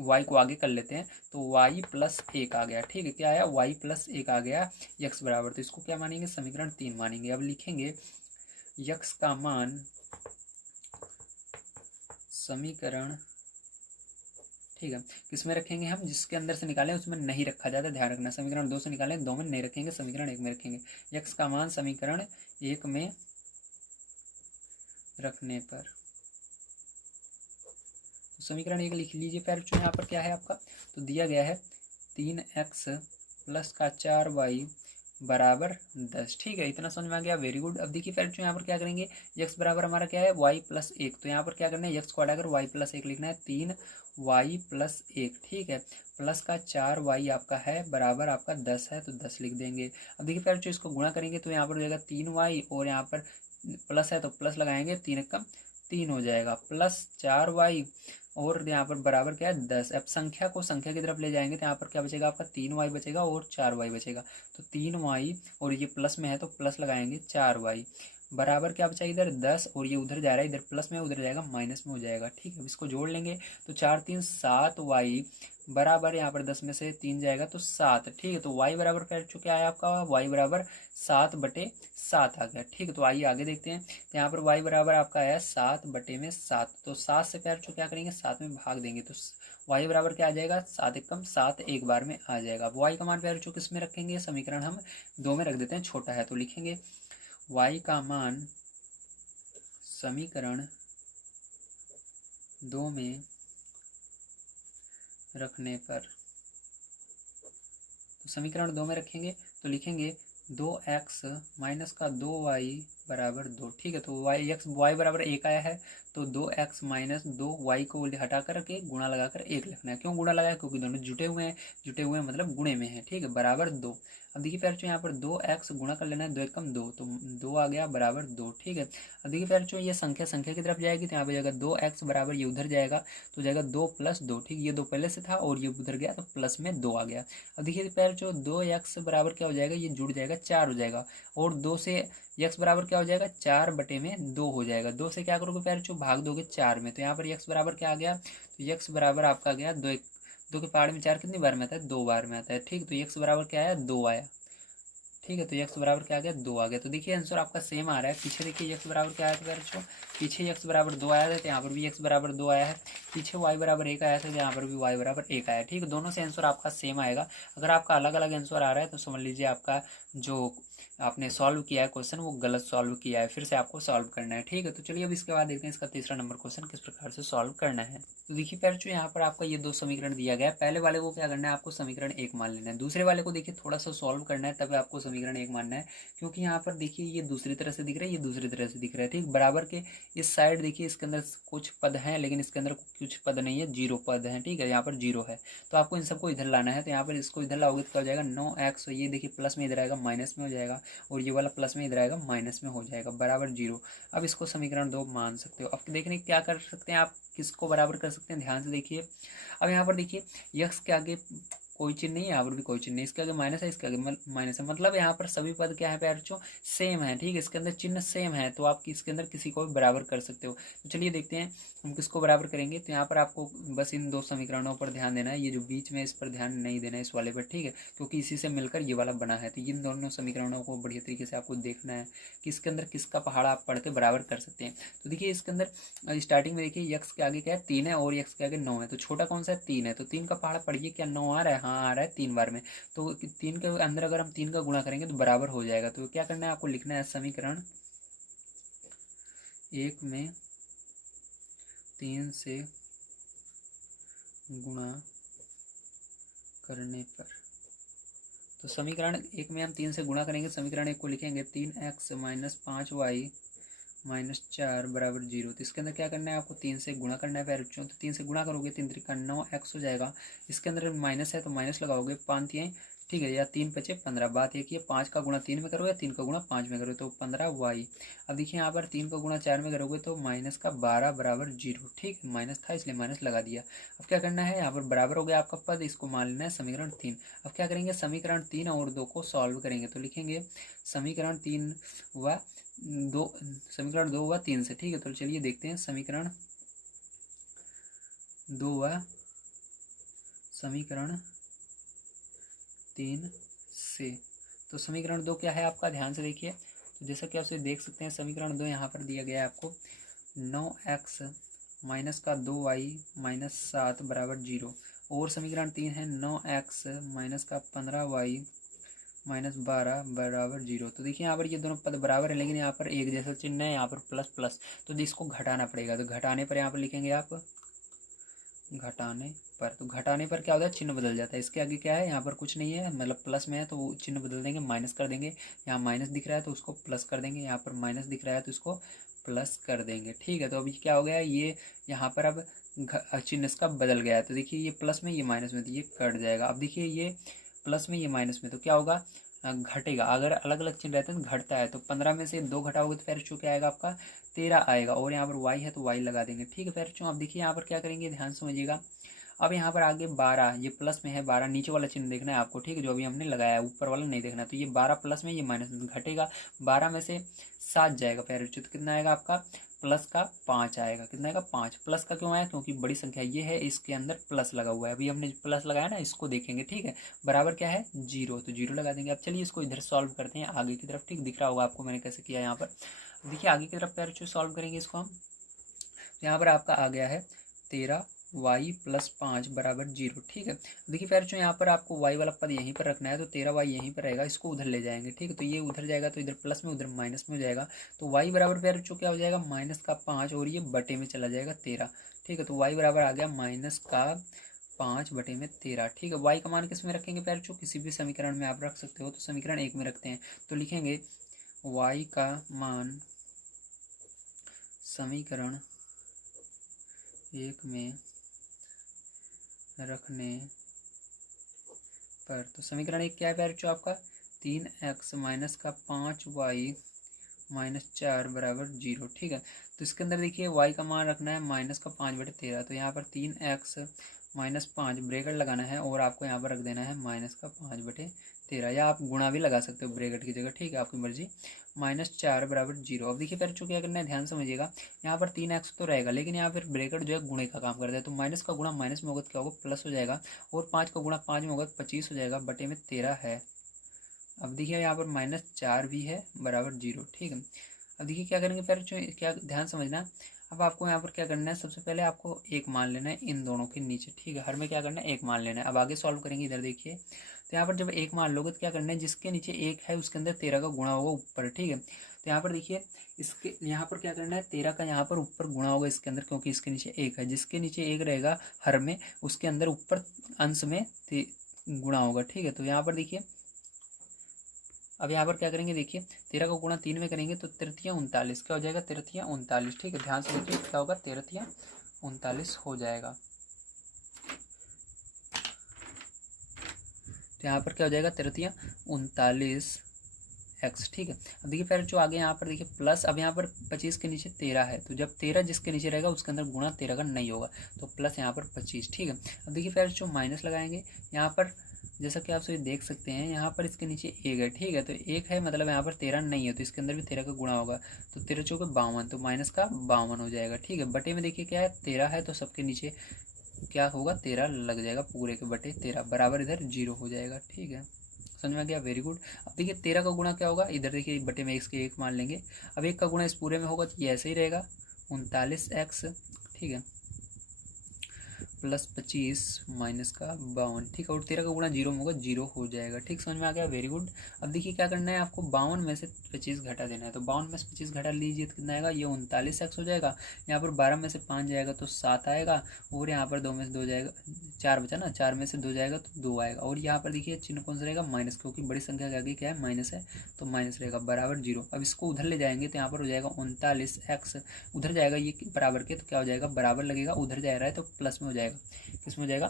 y को आगे कर लेते हैं, तो y प्लस 1 आ गया। ठीक है, क्या आया, y प्लस 1 आ गया यक्स बराबर, तो इसको क्या मानेंगे, समीकरण 3 मानेंगे। अब लिखेंगे यक्स का मान समीकरण, ठीक है, किसमें रखेंगे हम, जिसके अंदर से निकालें उसमें नहीं रखा जाता, ध्यान रखना, समीकरण 2 से निकालें, 2 में नहीं रखेंगे, समीकरण 1 में रखेंगे। यक्स का मान समीकरण 1 में रखने पर, तो समीकरण 1 लिख लीजिए। फिर जो यहाँ पर क्या है आपका, तो दिया गया है 3x प्लस का 4y बराबर 10। ठीक है, इतना समझ में आ गया, वेरी गुड। अब देखिए फ्रेंड्स यहाँ पर क्या करेंगे, x बराबर हमारा क्या है y+1, तो यहाँ पर क्या करना है x को हटाकर y+1 लिखना है, 3y+1। ठीक है, प्लस का 4y आपका है बराबर आपका 10 है, तो 10 लिख देंगे। अब देखिए फ्रेंड्स इसको गुणा करेंगे तो यहाँ पर हो जाएगा 3y, और यहाँ पर प्लस है तो प्लस लगाएंगे, 3 कम 3 हो जाएगा, प्लस 4y, और यहाँ पर बराबर क्या है 10। अब संख्या को संख्या की तरफ ले जाएंगे तो यहाँ पर क्या बचेगा आपका 3y बचेगा और 4y बचेगा, तो 3y, और ये प्लस में है तो प्लस लगाएंगे 4y, बराबर क्या बचा इधर 10, और ये उधर जा रहा है, इधर प्लस में उधर जाएगा माइनस में हो जाएगा। ठीक है, इसको जोड़ लेंगे तो 4 3 7y बराबर, यहाँ पर 10 में से 3 जाएगा तो 7। ठीक है, तो y बराबर फिर क्या है आपका, y बराबर 7/7 आ गया। ठीक है, तो आइए आगे देखते हैं, तो यहाँ पर y बराबर आपका आया 7/7, तो 7 से फिर क्या करेंगे 7 में भाग देंगे, तो y बराबर क्या आ जाएगा 7 एकम 7 एक बार में आ जाएगा। अब y का मान फिर किस में रखेंगे, समीकरण हम 2 में रख देते हैं, छोटा है तो लिखेंगे y का मान समीकरण 2 में रखने पर, तो समीकरण 2 में रखेंगे तो लिखेंगे 2x माइनस का 2y बराबर 2। ठीक है, तो y बराबर 1 आया है, तो 2x माइनस 2y को हटा करके गुणा लगाकर 1 लिखना है। क्यों गुणा लगाया, क्योंकि दोनों जुटे हुए हैं मतलब गुणे में है। ठीक है, बराबर 2। अब देखिए प्यार यहाँ पर 2x गुणा कर लेना है, 2 एकम 2, तो 2 आ गया बराबर 2। ठीक है, अब देखिए प्यार ये संख्या की तरफ जाएगी तो यहाँ पे जाएगा 2x बराबर, ये उधर जाएगा तो जाएगा 2 + 2। ठीक, ये 2 पहले से था और ये उधर गया तो प्लस में 2 आ गया। अब देखिए प्यार 2x बराबर क्या हो जाएगा, ये जुड़ जाएगा 4 हो जाएगा, और 2 से x बराबर क्या हो जाएगा 4/2 हो जाएगा। 2 से क्या करोगे प्यार भाग दोगे 4 में, तो यहाँ पर x बराबर क्या आ गया, तो x बराबर आपका आ गया 2 के पहाड़ में 4 कितनी बार में आता है, 2 बार में आता है। ठीक, तो x बराबर क्या आया 2 आया। ठीक है, तो x बराबर क्या आ गया 2 आ गया। तो देखिए आंसर आपका सेम आ रहा है। पीछे देखिए x बराबर क्या आया था बच्चों, पीछे x बराबर 2 आया था, तो यहाँ पर भी x बराबर 2 आया है। पीछे y बराबर 1 आया था, तो यहाँ पर भी y बराबर 1 आया है। ठीक है, दोनों से आंसर आपका सेम आएगा। अगर आपका अलग अलग आंसर आ रहा है तो समझ लीजिए आपका जो आपने सॉल्व किया है क्वेश्चन वो गलत सॉल्व किया है, फिर से आपको सॉल्व करना है। ठीक है, तो चलिए अब इसके बाद देखते हैं इसका तीसरा नंबर क्वेश्चन किस प्रकार से सॉल्व करना है। तो देखिए बच्चों यहाँ पर आपका ये 2 समीकरण दिया गया है। पहले वाले को क्या करना है, आपको समीकरण 1 मान लेना है। दूसरे वाले को देखिए थोड़ा सा सॉल्व करना है, तब आपको समीकरण 1 मानना है, क्योंकि यहाँ पर देखिए ये दूसरी तरह से दिख रहा है, ये दूसरी तरह से दिख रहा है। ठीक, बराबर के इस साइड देखिए इसके अंदर कुछ पद हैं, लेकिन इसके अंदर कुछ पद नहीं है, 0 पद हैं। ठीक है, यहाँ पर 0 है, तो आपको इन सबको इधर लाना है। तो यहाँ पर इसको इधर लाओगे तो क्या हो जाएगा 9x, ये देखिए प्लस में इधर आएगा माइनस में हो जाएगा, और ये वाला प्लस में इधर आएगा माइनस में हो जाएगा, बराबर 0। अब इसको समीकरण 2 मान सकते हो। अब देखने क्या कर सकते हैं आप, किसको बराबर कर सकते हैं, ध्यान से देखिए। अब यहाँ पर देखिए यक्स के आगे कोई चिन्ह नहीं है, यहाँ पर भी कोई चिन्ह नहीं, इसके आगे माइनस है, इसके आगे माइनस है, मतलब यहाँ पर सभी पद क्या है प्यारे बच्चों सेम है। ठीक है, इसके अंदर चिन्ह सेम है, तो आप इसके अंदर किसी को भी बराबर कर सकते हो। तो चलिए देखते हैं हम किसको बराबर करेंगे। तो यहाँ पर आपको बस इन 2 समीकरणों पर ध्यान देना है, ये जो बीच में इस पर ध्यान नहीं देना है, इस वाले पर। ठीक है, क्योंकि इसी से मिलकर ये वाला बना है, तो इन दोनों समीकरणों को बढ़िया तरीके से आपको देखना है कि इसके अंदर किसका पहाड़ा आप पढ़ के बराबर कर सकते हैं। तो देखिए इसके अंदर स्टार्टिंग में देखिए यक्स के आगे क्या है 3 है, और यक्स के आगे 9 है, तो छोटा कौन सा है 3 है, तो 3 का पहाड़ा पढ़िए, क्या 9 आ रहा है, हाँ आ रहा है 3 बार में। तो 3 के अंदर अगर हम 3 का गुणा करेंगे तो बराबर हो जाएगा। तो क्या करना है आपको, लिखना है समीकरण 1 में 3 से गुणा करने पर, तो समीकरण 1 में हम 3 से गुणा करेंगे, समीकरण 1 को लिखेंगे 3x माइनस 5y माइनस 4 बराबर 0। तो इसके अंदर क्या करना है आपको 3 से गुणा करना है प्यारे बच्चों, तो 3 से गुणा करोगे 3 त्रिका 9x हो जाएगा, इसके अंदर माइनस है तो माइनस लगाओगे 5 तिहाई। ठीक है, या 3 × 5 = 15। बात एक ही है, 5 का गुणा 3 में करोगे, 3 का गुणा 5 में करोगे तो 15y। अब देखिए यहाँ पर 3 का गुणा 4 में करोगे तो माइनस का 12 बराबर 0। ठीक है, माइनस था इसलिए माइनस लगा दिया। अब क्या करना है, यहाँ पर बराबर हो गया आपका पद, इसको मान लेना है समीकरण 3। अब क्या करेंगे, समीकरण 3 और 2 को सॉल्व करेंगे, तो लिखेंगे समीकरण 3 व 2, समीकरण 2 व 3 से। ठीक है, तो चलिए देखते हैं समीकरण 2 व समीकरण 3 से। तो समीकरण 2 क्या है आपका, ध्यान से देखिए। तो जैसा कि आप देख सकते हैं समीकरण 2 यहाँ पर दिया गया है आपको 9x माइनस का 2y माइनस 7 बराबर 0, और समीकरण 3 है 9x माइनस का 15y माइनस 12 बराबर 0। तो देखिए यहाँ पर ये दोनों पद बराबर है, लेकिन यहाँ पर एक जैसा चिन्ह है, यहाँ पर प्लस प्लस, तो इसको घटाना पड़ेगा। तो घटाने पर यहाँ पर लिखेंगे आप घटाने पर, तो घटाने पर क्या होता है, चिन्ह बदल जाता है। इसके आगे क्या है, यहाँ पर कुछ नहीं है, मतलब प्लस में है तो वो चिन्ह बदल देंगे, माइनस कर देंगे। यहाँ माइनस दिख रहा है तो उसको प्लस कर देंगे, यहाँ पर माइनस दिख रहा है तो इसको प्लस कर देंगे। ठीक है, तो अभी क्या हो गया, ये यहाँ पर अब चिन्ह इसका बदल गया है। तो देखिए ये प्लस में, ये माइनस में, तो ये कट जाएगा। अब देखिए ये प्लस में, ये माइनस में, तो क्या होगा, घटेगा। अगर अलग अलग चिन्ह रहते हैं तो घटता है। तो 15 में से 2 घटाओगे तो फिर क्या आएगा आपका, 13 आएगा। और यहाँ पर y है तो y लगा देंगे। ठीक है फिर अब देखिए यहाँ पर क्या करेंगे, ध्यान समझिएगा। अब यहाँ पर आगे 12, ये प्लस में है, 12 नीचे वाला चिन्ह देखना है आपको। ठीक है, जो अभी हमने लगाया है, ऊपर वाला नहीं देखना। तो ये 12 प्लस में, ये माइनस में, घटेगा। 12 में से 7 जाएगा फिर, तो कितना आएगा आपका, प्लस का 5 आएगा। कितना आएगा, 5। प्लस का क्यों आया, क्योंकि बड़ी संख्या ये है, इसके अंदर प्लस लगा हुआ है। अभी हमने प्लस लगाया ना, इसको देखेंगे। ठीक है, बराबर क्या है, 0, तो 0 लगा देंगे। अब चलिए इसको इधर सॉल्व करते हैं आगे की तरफ। ठीक, दिख रहा होगा आपको मैंने कैसे किया यहाँ पर। देखिए आगे की तरफ पैर सॉल्व करेंगे इसको हम। यहाँ पर आपका आ गया है 13y + 5 = 0। ठीक है, देखिए फिर यहाँ पर आपको y वाला पद यहीं पर रखना है, तो 13y यहीं पर रहेगा, इसको उधर ले जाएंगे। ठीक है, तो ये उधर जाएगा तो इधर प्लस में, उधर माइनस में हो जाएगा। तो y बराबर फिर क्या हो जाएगा, -5, और ये बटे में चला जाएगा 13। ठीक है, तो y बराबर आ गया -5/13। ठीक है, y का मान किस में रखेंगे पैर, किसी भी समीकरण में आप रख सकते हो। तो समीकरण 1 में रखते हैं, तो लिखेंगे y का मान समीकरण 1 में रखने पर, तो समीकरण 1 क्या है पैर आपका, 3x - 5y - 4 = 0। ठीक है, तो इसके अंदर देखिए y का मान रखना है -5/13। तो यहाँ पर 3x - 5 ब्रैकेट लगाना है, और आपको यहाँ पर रख देना है -5/13, या आप गुणा भी लगा सकते हो ब्रैकेट की जगह। ठीक है, आपकी मर्जी। -4 = 0। अब देखिए फिर क्या करना है, ध्यान समझिएगा। यहाँ पर 3x तो रहेगा, लेकिन यहाँ फिर ब्रैकेट जो है गुणे का काम करता है। तो माइनस का गुणा माइनस में होगा तो क्या होगा, प्लस हो जाएगा। और 5 का गुणा 5 में होगा तो 25 हो जाएगा, बटे में 13 है। अब देखिए यहाँ पर -4 भी है, बराबर 0। ठीक है, अब देखिए क्या करेंगे फिर, क्या ध्यान समझना। अब आपको यहाँ पर क्या करना है, सबसे पहले आपको 1 मान लेना है इन दोनों के नीचे। ठीक है, हर में क्या करना है, 1 मान लेना है। अब आगे सॉल्व करेंगे, इधर देखिए। तो यहाँ पर जब 1 मान लोगे तो क्या करना है, जिसके नीचे 1 है उसके अंदर 13 का गुणा होगा ऊपर। ठीक है, तो यहाँ पर देखिए इसके यहाँ पर क्या करना है, 13 का यहाँ पर ऊपर गुणा होगा इसके अंदर, क्योंकि इसके नीचे 1 है। जिसके नीचे 1 रहेगा हर में, उसके अंदर ऊपर अंश में गुणा होगा। ठीक है, तो यहाँ पर देखिए अब यहाँ पर क्या करेंगे, देखिए 13 का गुणा 3 में करेंगे तो 3×3 = 39। क्या हो जाएगा, 3×3 = 39। ठीक है, ध्यान से देखिए क्या होगा, 3×3 = 39 हो जाएगा। तो यहाँ पर क्या हो जाएगा, 3×3 = 39x। ठीक है, अब देखिए फिर जो आगे यहाँ पर देखिए प्लस, अब यहाँ पर 25 के नीचे 13 है, तो जब 13 जिसके नीचे रहेगा उसके अंदर गुणा 13 का नहीं होगा, तो प्लस यहाँ पर 25। ठीक है, अब देखिए फिर जो माइनस लगाएंगे यहाँ पर, जैसा कि आप सभी देख सकते हैं यहाँ पर इसके नीचे 1 है। ठीक है, तो 1 है मतलब यहाँ पर 13 नहीं है, तो इसके अंदर भी 13 का गुणा होगा, तो 13 × 4 = 52, तो माइनस का 52 हो जाएगा। ठीक है, बटे में देखिए क्या है, 13 है, तो सबके नीचे क्या होगा, 13 लग जाएगा, पूरे के बटे 13 बराबर इधर 0 हो जाएगा। ठीक है, समझ में आ गया, वेरी गुड। अब देखिए 13 का गुणा क्या होगा, इधर देखिए बटे में इसके 1 मान लेंगे। अब 1 का गुणा इस पूरे में होगा तो ये ऐसे ही रहेगा, 39x। ठीक है, +25 माइनस का 52। ठीक है, और 13 का गुणा 0 में होगा, 0 हो जाएगा। ठीक, समझ में आ गया, वेरी गुड। अब देखिए क्या करना है आपको, 52 में से 25 घटा देना है। तो 52 में से 25 घटा लीजिए तो कितना आएगा, ये 39x हो जाएगा। यहाँ पर 12 में से 5 जाएगा तो 7 आएगा, और यहाँ पर 2 में से 2 जाएगा, 4 बचा ना, 4 में से 2 जाएगा तो 2 आएगा। और यहाँ पर देखिए चिन्ह कौन सा रहेगा, माइनस, क्योंकि बड़ी संख्या के आगे क्या है, माइनस है, तो माइनस रहेगा, बराबर 0। अब इसको उधर ले जाएंगे तो यहाँ पर हो जाएगा 39x, उधर जाएगा ये बराबर के, तो क्या हो जाएगा, बराबर लगेगा, उधर जा रहा है तो प्लस में हो जाएगा। किस में हो जाएगा,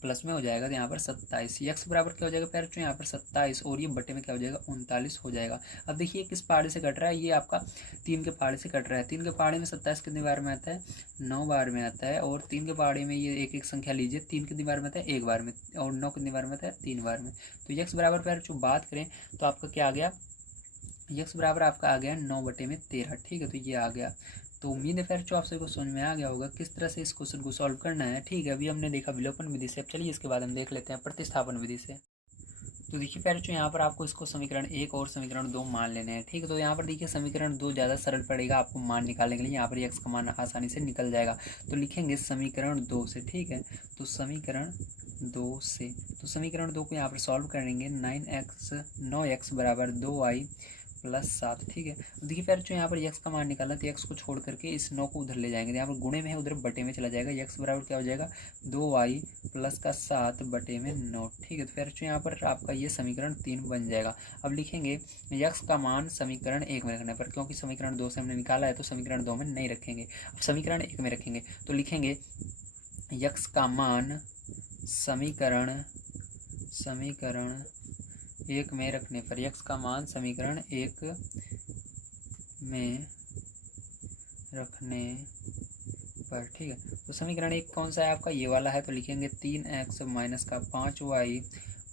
प्लस में हो जाएगा। तो यहाँ पर 27, x बराबर क्या हो जाएगा पैर, यहाँ पर 27, और ये बटे में क्या हो जाएगा, 39 हो जाएगा। अब देखिए किस पहाड़े से कट रहा है, ये आपका 3 के पहाड़े से कट रहा है। 3 के पहाड़े में 27 कितनी बार में आता है, 9 बार में आता है। और 3 के पहाड़े में ये एक एक संख्या लीजिए, 3 कितनी बार में आता है, 1 बार में, और 9 कितनी बार में आता है, 3 बार में। तो x बराबर पैर जो बात करें तो आपका क्या आ गया, x बराबर आपका आ गया 9/13। ठीक है, तो ये आ गया। तो उम्मीद है फिर जो आप सभी को समझ में आ गया होगा किस तरह से इस क्वेश्चन को सॉल्व करना है। ठीक है, अभी हमने देखा विलोपन विधि से, अब चलिए इसके बाद हम देख लेते हैं प्रतिस्थापन विधि से। तो देखिए फिर जो यहाँ पर आपको इसको समीकरण 1 और समीकरण 2 मान लेने हैं। ठीक है, तो यहाँ पर देखिए समीकरण 2 ज़्यादा सरल पड़ेगा आपको मान निकालने के लिए, यहाँ पर x का मान आसानी से निकल जाएगा। तो लिखेंगे समीकरण 2 से। ठीक है, तो समीकरण 2 से, तो समीकरण 2 को यहाँ पर सॉल्व करेंगे, 9x = 2y +7। ठीक है, देखिए फिर जो यहाँ पर x का मान निकालना, तो x को छोड़ करके इस 9 को उधर ले जाएंगे, यहाँ पर गुणे में है उधर बटे में चला जाएगा। x बराबर क्या हो जाएगा 2y + का 7 बटे में 9। ठीक है, तो फिर जो यहाँ पर आपका ये समीकरण 3 बन जाएगा। अब लिखेंगे x का मान समीकरण 1 में रखने पर, क्योंकि समीकरण 2 से हमने निकाला है तो समीकरण 2 में नहीं रखेंगे, अब समीकरण 1 में रखेंगे। तो लिखेंगे x का मान समीकरण 1 में रखने पर, x का मान समीकरण 1 में रखने पर। ठीक है, तो समीकरण 1 कौन सा है आपका, ये वाला है। तो लिखेंगे 3x माइनस का 5y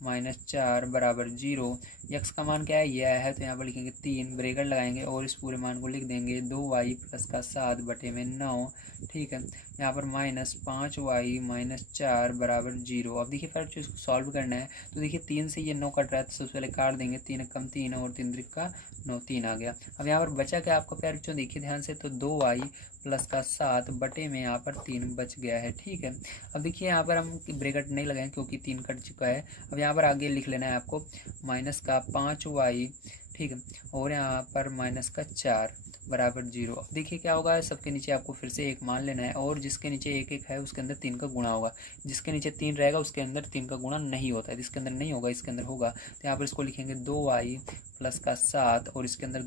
माइनस 4 बराबर 0। x का मान क्या है, ये आया है, तो यहाँ पर लिखेंगे 3 ब्रैकेट लगाएंगे और इस पूरे मान को लिख देंगे 2y + का 7 बटे में 9। ठीक है, यहाँ पर -5y माइनस 4 बराबर 0। अब देखिए फिर जो इसको सॉल्व करना है, तो देखिए 3 से ये 9 कट रहा है, तो सबसे पहले काट देंगे, 3 कम 3 और 3 त्रिक का 9, 3 आ गया। अब यहाँ पर बचा क्या आपका प्यार बच्चों, देखिए ध्यान से, तो 2y + का 7 बटे में यहाँ पर 3 बच गया है। ठीक है, अब देखिए यहाँ पर हम ब्रैकेट नहीं लगाएं क्योंकि 3 कट चुका है। अब यहाँ पर आगे लिख लेना है आपको माइनस का 5y, ठीक है, और यहाँ पर माइनस का 4 बराबर 0। अब देखिए क्या होगा, सबके नीचे आपको फिर से 1 मान लेना है और जिसके नीचे 1 1 है उसके अंदर 3 का गुणा होगा, जिसके नीचे 3 रहेगा उसके अंदर 3 का गुणा नहीं होता है, जिसके अंदर नहीं होगा इसके अंदर होगा। तो यहाँ पर इसको लिखेंगे 2y + का 7 और इसके अंदर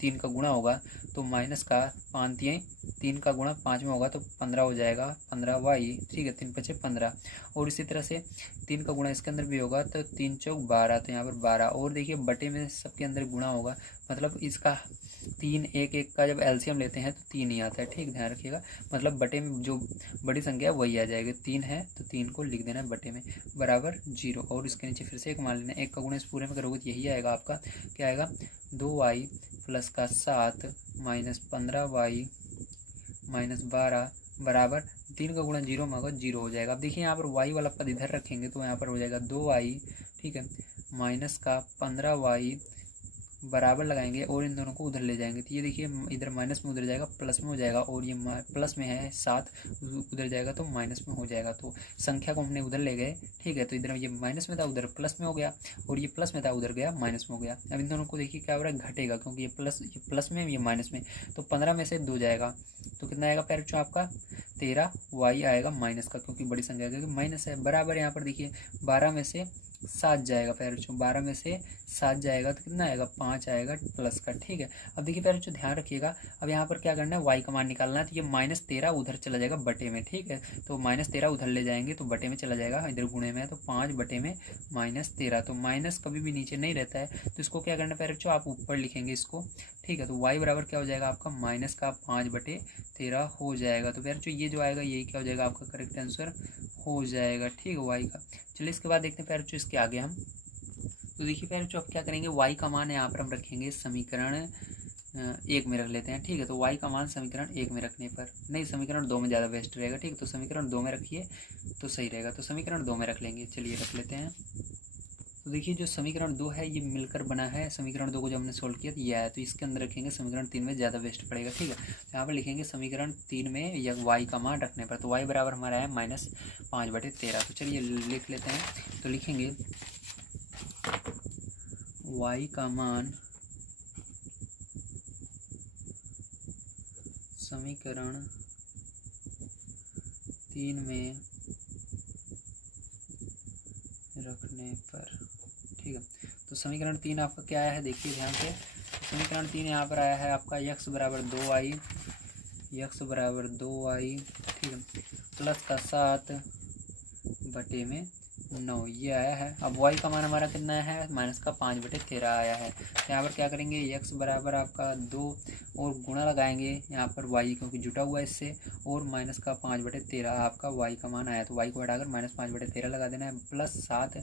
3 का गुणा होगा, तो माइनस का 3 का गुणा 5 में होगा तो 15 हो जाएगा, 15y। ठीक है, 3 × 5 = 15, और इसी तरह से 3 का गुणा इसके अंदर भी होगा तो 3 × 4 = 12, तो यहाँ पर 12। और देखिए बटे में सबके अंदर गुणा होगा, मतलब इसका 3 1 1 का जब एलसीएम लेते हैं तो 3 ही आता है। ठीक, ध्यान रखिएगा, मतलब बटे में जो बड़ी संख्या है वही आ जाएगी। 3 है तो 3 को लिख देना है बटे में बराबर 0, और इसके नीचे फिर से 1 मान लेना है। 1 का गुणा इस पूरे में करोगे तो यही आएगा आपका, क्या आएगा 2y + का 7 माइनस 15y माइनस 12 बराबर 3 का गुणा 0 में होगा 0 हो जाएगा। अब देखिए यहाँ पर y वाला पद इधर रखेंगे तो यहाँ पर हो जाएगा 2y, ठीक है, माइनस का 15y बराबर लगाएंगे और इन दोनों को उधर ले जाएंगे, तो ये देखिए इधर माइनस में उधर जाएगा प्लस में हो जाएगा, और ये प्लस में है 7 उधर जाएगा तो माइनस में हो जाएगा। तो संख्या को हमने उधर ले गए, ठीक है, तो इधर ये माइनस में था उधर प्लस में हो गया, और ये प्लस में था उधर गया माइनस में हो गया। अब इन दोनों को देखिए क्या हो रहा है, घटेगा, क्योंकि ये प्लस में ये माइनस में, तो 15 में से 2 जाएगा तो कितना आएगा पैर बच्चों आपका 13y आएगा माइनस का, क्योंकि बड़ी संख्या क्योंकि माइनस है। बराबर यहाँ पर देखिए 12 में से 7 जाएगा पैर बच्चों, 12 में से 7 जाएगा तो कितना आएगा 5 आएगा प्लस का। ठीक है, अब देखिए पैर बच्चों ध्यान रखिएगा, अब यहाँ पर क्या करना है, y का मान निकालना है, तो ये -13 उधर चला जाएगा बटे में। ठीक है, तो -13 उधर ले जाएंगे तो बटे में चला जाएगा, इधर गुणे में है तो 5 बटे में -13, तो माइनस कभी भी नीचे नहीं रहता है, तो इसको क्या करना है पैर बच्चों, आप ऊपर लिखेंगे इसको। ठीक है, तो y बराबर क्या हो जाएगा आपका -5/13 हो जाएगा। तो पैर बच्चों ये जो आएगा यही क्या हो जाएगा आपका करेक्ट आंसर हो जाएगा। ठीक है, y का। चलिए इसके बाद देखते हैं पैर बच्चों इसके आगे हम, तो देखिए पैर बच्चों अब क्या करेंगे, y का मान यहाँ पर हम रखेंगे समीकरण 1 में रख लेते हैं। ठीक है, तो y का मान समीकरण 1 में रखने पर, नहीं समीकरण 2 में ज़्यादा बेस्ट रहेगा। ठीक है, तो समीकरण 2 में रखिए तो सही रहेगा, तो समीकरण 2 में रख लेंगे। चलिए रख लेते हैं। तो देखिए जो समीकरण 2 है ये मिलकर बना है, समीकरण 2 को जब हमने सोल्व किया तो ये आया, तो इसके अंदर रखेंगे समीकरण 3 में ज़्यादा बेस्ट पड़ेगा। ठीक है, तो यहाँ पर लिखेंगे समीकरण 3 में या y का मान रखने पर, तो y बराबर हमारा है -5/13। तो चलिए लिख लेते हैं, तो लिखेंगे y का मान समीकरण 3 में रखने पर। ठीक है, तो समीकरण 3 आपका क्या आया है, देखिए ध्यान से, समीकरण 3 यहाँ पर आया है आपका x बराबर 2y, ठीक है, प्लस का 7 बटे में 9 ये आया है। अब y का मान हमारा कितना है, -5/13 आया है। तो यहाँ पर क्या करेंगे, x बराबर आपका 2 और गुणा लगाएंगे यहाँ पर y क्योंकि जुटा हुआ है इससे, और -5/13 आपका y का मान आया, तो y को हटाकर -5/13 लगा देना है, प्लस 7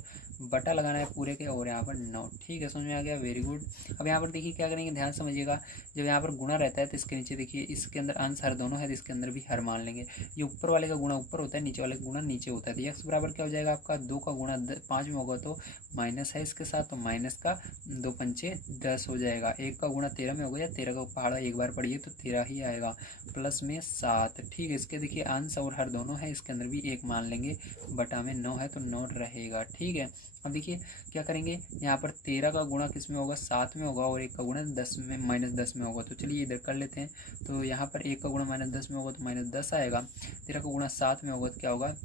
बटा लगाना है पूरे के, और यहाँ पर 9। ठीक है, समझ में आ गया, वेरी गुड। अब यहाँ पर देखिए क्या करेंगे, ध्यान समझिएगा, जब यहाँ पर गुणा रहता है तो इसके नीचे देखिए, इसके अंदर अंश हर दोनों है तो इसके अंदर भी हर मान लेंगे। ये ऊपर वाले का गुणा ऊपर होता है, नीचे वाले का गुणा नीचे होता है, तो x बराबर क्या हो जाएगा आपका 2 का गुणा 5 में होगा तो माइनस है इसके साथ, तो माइनस का 2 पंचे 10 हो जाएगा। 1 का गुणा 13 में हो गया, 13 का पहाड़ा एक बार पढ़िए तो 13 ही आएगा, प्लस में 7। ठीक है, इसके देखिए अंश और हर दोनों है, इसके अंदर भी 1 मान लेंगे, बटा में 9 है तो 9 रहेगा। ठीक है, अब देखिए क्या करेंगे, यहाँ पर 13 का गुणा किस में होगा, 7 में होगा, और 1 का गुणा 10 में -10 में होगा। तो चलिए इधर कर लेते हैं। तो यहाँ पर 1 का गुणा -10 में होगा तो -10 आएगा, 13 का गुणा 7 में होगा तो क्या होगा,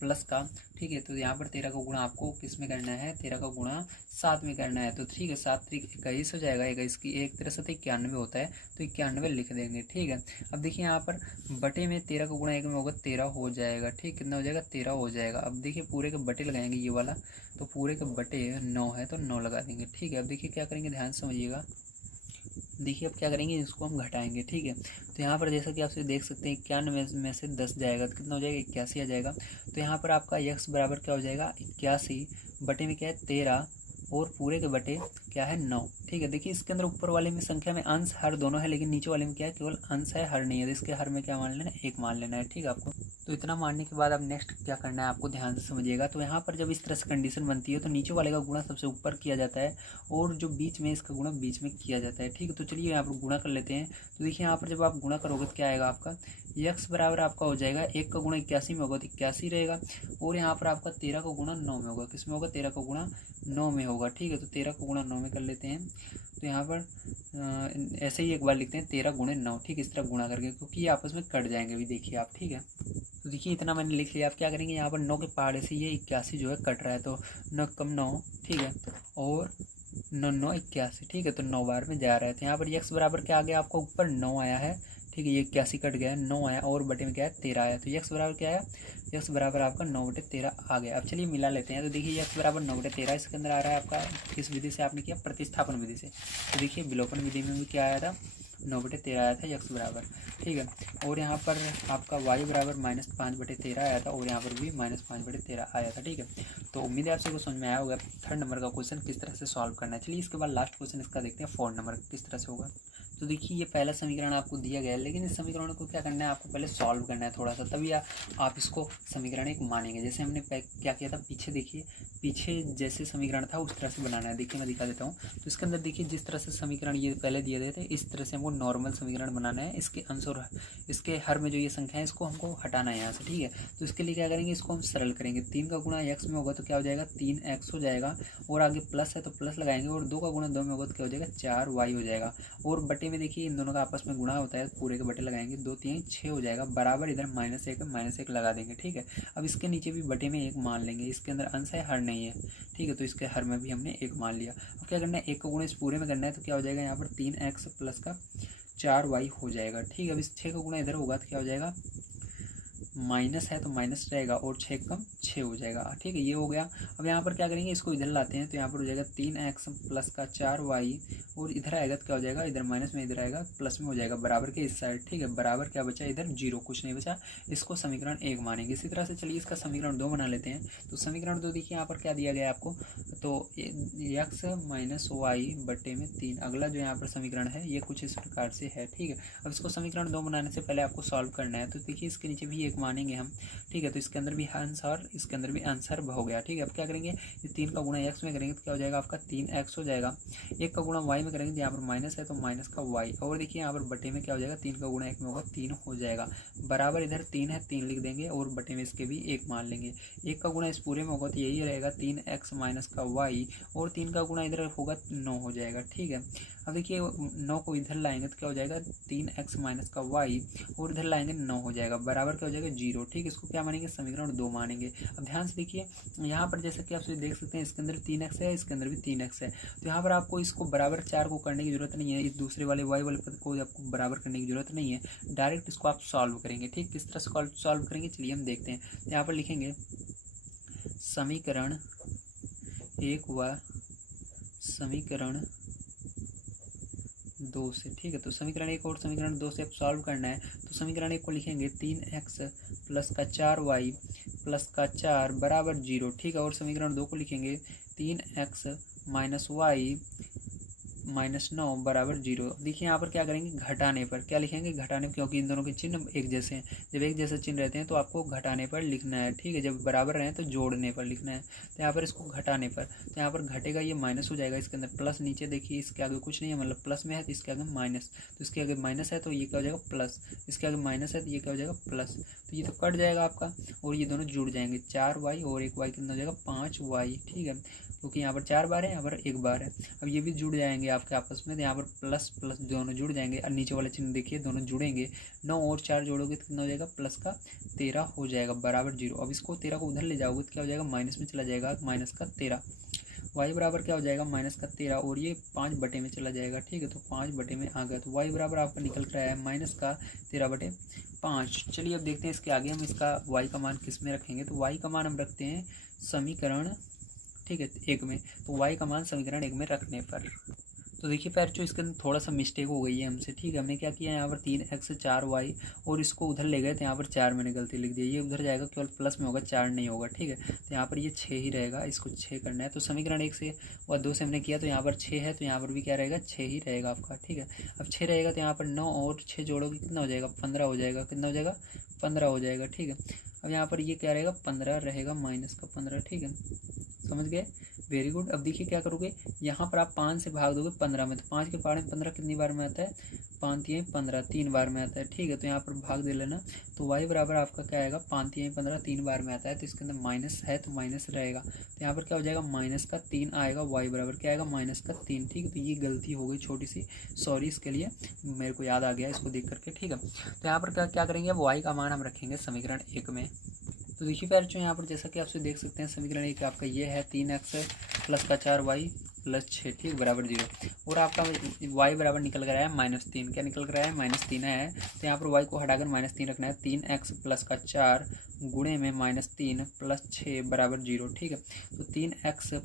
प्लस का। ठीक है, तो यहाँ पर 13 का गुणा आपको किस में करना है, 13 का गुणा 7 में करना है। तो ठीक है, 7 3 21 हो जाएगा, 21 की एक तरह से तो 91 होता है, तो 91 लिख देंगे। ठीक है, अब देखिए यहाँ पर बटे में 13 का गुणा 1 में होगा 13 हो जाएगा। ठीक, कितना हो जाएगा, 13 हो जाएगा। अब देखिए पूरे के बटे लगाएंगे ये वाला, तो पूरे के बटे 9 है तो 9 लगा देंगे। ठीक है, अब देखिए क्या करेंगे, ध्यान समझिएगा। देखिए अब क्या करेंगे, इसको हम घटाएंगे। ठीक है, तो यहाँ पर जैसा कि आप देख सकते हैं 91 में से 10 जाएगा तो कितना हो जाएगा, 81 आ जाएगा। तो यहाँ पर आपका x बराबर क्या हो जाएगा, 81 बटे में क्या है 13 और पूरे के बटे क्या है 9। ठीक है, देखिए इसके अंदर ऊपर वाले में संख्या में अंश हर दोनों है, लेकिन नीचे वाले में क्या है, केवल अंश है, हर नहीं है। तो इसके हर में क्या मान लेना है, 1 मान लेना है। ठीक है, आपको तो इतना मानने के बाद अब नेक्स्ट क्या करना है आपको ध्यान से समझिएगा। तो यहाँ पर जब इस तरह से कंडीशन बनती है तो नीचे वाले का गुणा सबसे ऊपर किया जाता है और जो बीच में इसका गुणा बीच में किया जाता है। ठीक है, तो चलिए यहाँ पर गुणा कर लेते हैं। तो देखिए यहाँ पर जब आप गुणा करोगे तो क्या आएगा, आपका x बराबर आपका हो जाएगा, 1 का गुणा 81 में होगा तो 81 रहेगा, और यहाँ पर आपका 13 का गुणा 9 में होगा। किस में होगा, 13 का गुणा 9 में होगा। ठीक है, तो 13 का गुणा 9 में कर लेते हैं। तो यहाँ पर ऐसे ही एक बार लिखते हैं 13 गुणे 9। ठीक, इस तरह गुणा करके, क्योंकि ये आपस में कट जाएंगे अभी, देखिए आप। ठीक है, तो देखिए इतना मैंने लिख लिया। आप क्या करेंगे, यहाँ पर 9 के पहाड़े से ये 81 जो है कट रहा है, तो 9 कम 9। ठीक है, और 9 9 81। ठीक है, तो 9 बार में जा रहा है। तो यहाँ पर x बराबर क्या आ गया, आपको ऊपर 9 आया है। ठीक है, ये 81 कट गया, 9 आया, और बटे में क्या है 13 आया। तो x बराबर क्या आया, x बराबर आपका 9/13 आ गया। अब चलिए मिला लेते हैं। तो देखिए x बराबर 9/13 इसके अंदर आ रहा है आपका, किस विधि से आपने किया, प्रतिस्थापन विधि से। तो देखिए विलोपन विधि में भी क्या आया था, 9/13 आया था x बराबर। ठीक है, और यहाँ पर आपका y बराबर -5/13 आया था, और यहाँ पर भी -5/13 आया था। ठीक है, तो उम्मीद है आपसे को समझ में आया होगा थर्ड नंबर का क्वेश्चन किस तरह से सॉल्व करना है। चलिए इसके बाद लास्ट क्वेश्चन इसका देखते हैं, 4 नंबर किस तरह से होगा। तो देखिए ये पहला समीकरण आपको दिया गया है, लेकिन इस समीकरण को क्या करना है, आपको पहले सॉल्व करना है थोड़ा सा, तभी आप इसको समीकरण एक मानेंगे। जैसे हमने क्या किया था, पीछे देखिए, पीछे जैसे समीकरण था उस तरह से बनाना है। देखिए मैं दिखा देता हूँ। तो इसके अंदर देखिए जिस तरह से समीकरण ये पहले दिए गए थे, इस तरह से हमको नॉर्मल समीकरण बनाना है। इसके अंश और इसके हर में जो ये संख्या है इसको हमको हटाना है यहाँ से। ठीक है, तो इसके लिए क्या करेंगे, इसको हम सरल करेंगे। 3 का गुणा x में होगा तो क्या हो जाएगा, 3x हो जाएगा, और आगे प्लस है तो प्लस लगाएंगे, और 2 का गुणा 2 में होगा तो क्या हो जाएगा, 4y हो जाएगा। और बटे में देखिए इन दोनों का आपस में गुणा होता है, पूरे के बटे लगाएंगे, 2 3 6 हो जाएगा, बराबर इधर -1 लगा देंगे। ठीक है, अब इसके नीचे भी बटे में 1 मान लेंगे, इसके अंदर अंश है, हर नहीं है। ठीक है, तो इसके हर में भी हमने 1 मान लिया। अब क्या करना है, 1 का गुणा इस पूरे में करना है, तो क्या हो जाएगा, यहाँ पर 3x प्लस का 4y हो जाएगा। ठीक है, अब इस 6 का गुणा इधर होगा तो क्या हो जाएगा, माइनस है तो माइनस रहेगा, और 6 कम 6 हो जाएगा। ठीक है, ये हो गया। अब यहाँ पर क्या करेंगे, इसको इधर लाते हैं, तो यहाँ पर हो जाएगा 3x प्लस का 4y, और इधर आएगा तो क्या हो जाएगा, इधर माइनस में, इधर आएगा प्लस में हो जाएगा, बराबर के इस साइड। ठीक है, बराबर क्या बचा, इधर 0, कुछ नहीं बचा। इसको समीकरण 1 मानेंगे। इसी तरह से चलिए इसका समीकरण 2 बना लेते हैं। तो समीकरण 2 देखिए यहाँ पर क्या दिया गया है आपको, तो x माइनस वाई बटे में 3, अगला जो यहाँ पर समीकरण है ये कुछ इस प्रकार से है। ठीक है, अब इसको समीकरण 2 बनाने से पहले आपको सॉल्व करना है। तो देखिए इसके नीचे भी 1 मानेंगे हम। ठीक है, तो इसके अंदर भी आंसर, इसके अंदर भी आंसर हो गया। ठीक है, अब क्या करेंगे, ये 3 का गुणा x में करेंगे तो क्या हो जाएगा, आपका 3x हो जाएगा। 1 का गुणा y में करेंगे तो यहाँ पर माइनस है तो माइनस का y, और देखिए यहाँ पर बटे में क्या हो जाएगा, 3 का गुणा 1 में होगा 3 हो जाएगा, बराबर इधर 3 है, 3 लिख देंगे, और बटे में इसके भी 1 मान लेंगे। 1 का गुणा इस पूरे में होगा तो यही रहेगा 3x माइनस का y, और 3 का गुणा इधर होगा 9 हो जाएगा। ठीक है, अब देखिए 9 को इधर लाएंगे तो क्या हो जाएगा, 3x माइनस का y, और इधर लाएंगे 9 हो जाएगा, बराबर क्या हो जाएगा 0। ठीक है, इसको क्या मानेंगे, समीकरण 2 मानेंगे। अब ध्यान से देखिए यहाँ पर जैसा कि आप देख सकते हैं, इसके अंदर 3x है, इसके अंदर भी 3x है, तो यहाँ पर आपको इसको बराबर 4 को करने की जरूरत नहीं है, इस दूसरे वाले y वाले पद को आपको बराबर करने की जरूरत नहीं है, डायरेक्ट इसको आप सॉल्व करेंगे। ठीक, किस तरह से सॉल्व करेंगे चलिए हम देखते हैं। यहाँ पर लिखेंगे समीकरण 1 व समीकरण 2 से। ठीक है, तो समीकरण 1 और समीकरण 2 से आप सॉल्व करना है। तो समीकरण 1 को लिखेंगे 3x प्लस का 4y प्लस का 4 बराबर 0। ठीक है, और समीकरण 2 को लिखेंगे 3x माइनस वाई -9 बराबर 0। देखिए यहाँ पर क्या करेंगे, घटाने पर क्या लिखेंगे, घटाने पर, क्योंकि इन दोनों के चिन्ह एक जैसे हैं। जब एक जैसे चिन्ह रहते हैं तो आपको घटाने पर लिखना है, ठीक है। जब बराबर रहें तो जोड़ने पर लिखना है। तो यहाँ पर इसको घटाने पर, तो यहाँ पर घटेगा, ये माइनस हो जाएगा, इसके अंदर प्लस, नीचे देखिए इसके आगे कुछ नहीं है, मतलब प्लस में है तो इसके आगे माइनस, तो इसके आगे माइनस है तो ये क्या हो जाएगा प्लस, इसके आगे माइनस है तो ये क्या हो जाएगा प्लस। तो ये तो कट जाएगा आपका और ये दोनों जुड़ जाएंगे, 4y और 1y कितना हो जाएगा 5y, ठीक है। क्योंकि यहाँ पर 4 बार है, यहाँ पर 1 बार है। अब ये भी जुड़ जाएंगे आपके आपस में, तो यहाँ पर प्लस प्लस दोनों जुड़ जाएंगे और नीचे वाले चिन्ह देखिए दोनों जुड़ेंगे। 9 और 4 जोड़ोगे तो कितना हो जाएगा, प्लस का 13 हो जाएगा बराबर 0। अब इसको 13 को उधर ले जाओगे तो क्या हो जाएगा, माइनस में चला जाएगा, माइनस का 13। y बराबर क्या हो जाएगा, माइनस का 13 और ये 5 बटे में चला जाएगा, ठीक है। तो 5 बटे में आ गया, तो y बराबर आपका निकल कर आया है माइनस का 13/5। चलिए अब देखते हैं इसके आगे हम इसका y का मान किस में रखेंगे। तो y का मान हम रखते हैं समीकरण, ठीक है, 1 में। तो y का मान समीकरण 1 में रखने पर, तो देखिए बच्चों इसके अंदर थोड़ा सा मिस्टेक हो गई है हमसे, ठीक है। हमने क्या किया, यहाँ पर 3x 4y और इसको उधर ले गए तो यहाँ पर 4 मैंने गलती लिख दी, ये उधर जाएगा केवल प्लस में होगा, 4 नहीं होगा, ठीक है। तो यहाँ पर ये 6 ही रहेगा, इसको 6 करना है। तो समीकरण 1 से और 2 से हमने किया तो यहाँ पर 6 है, तो यहाँ पर भी क्या रहेगा, 6 ही रहेगा आपका, ठीक है। अब 6 रहेगा तो यहाँ पर 9 और 6 जोड़ोगे कितना हो जाएगा, 15 हो जाएगा, कितना हो जाएगा 15 हो जाएगा, ठीक है। अब यहाँ पर ये क्या रहेगा, 15 रहेगा, माइनस का 15, ठीक है, समझ गए, वेरी गुड। अब देखिए क्या करोगे, यहाँ पर आप 5 से भाग दोगे 15 में, तो 5 के पहाड़े में 15 कितनी बार में आता है, 5 3 15, 3 बार में आता है, ठीक है। तो यहाँ पर भाग दे लेना, तो y बराबर आपका क्या आएगा, 5 3 15, 3 बार में आता है, तो इसके अंदर माइनस है तो माइनस रहेगा, तो यहाँ पर क्या हो जाएगा, माइनस का 3 आएगा, y बराबर क्या आएगा, माइनस का 3, ठीक है। तो ये गलती हो गई छोटी सी, सॉरी इसके लिए, मेरे को याद आ गया इसको देख करके, ठीक है। तो यहाँ पर क्या करेंगे, अब y का मान हम रखेंगे समीकरण 1 में। तो देखिए बच्चों यहाँ पर जैसा कि आप देख सकते हैं समीकरण 1 आपका ये है 3x प्लस का 4y प्लस 6, ठीक बराबर 0। और आपका y बराबर निकल कर आया -3, क्या निकल कर आया है, -3 है। तो यहाँ पर y को हटाकर -3 रखना है, 3x प्लस का 4 गुणे में -3 प्लस 6 बराबर 0, ठीक है। तो 3x,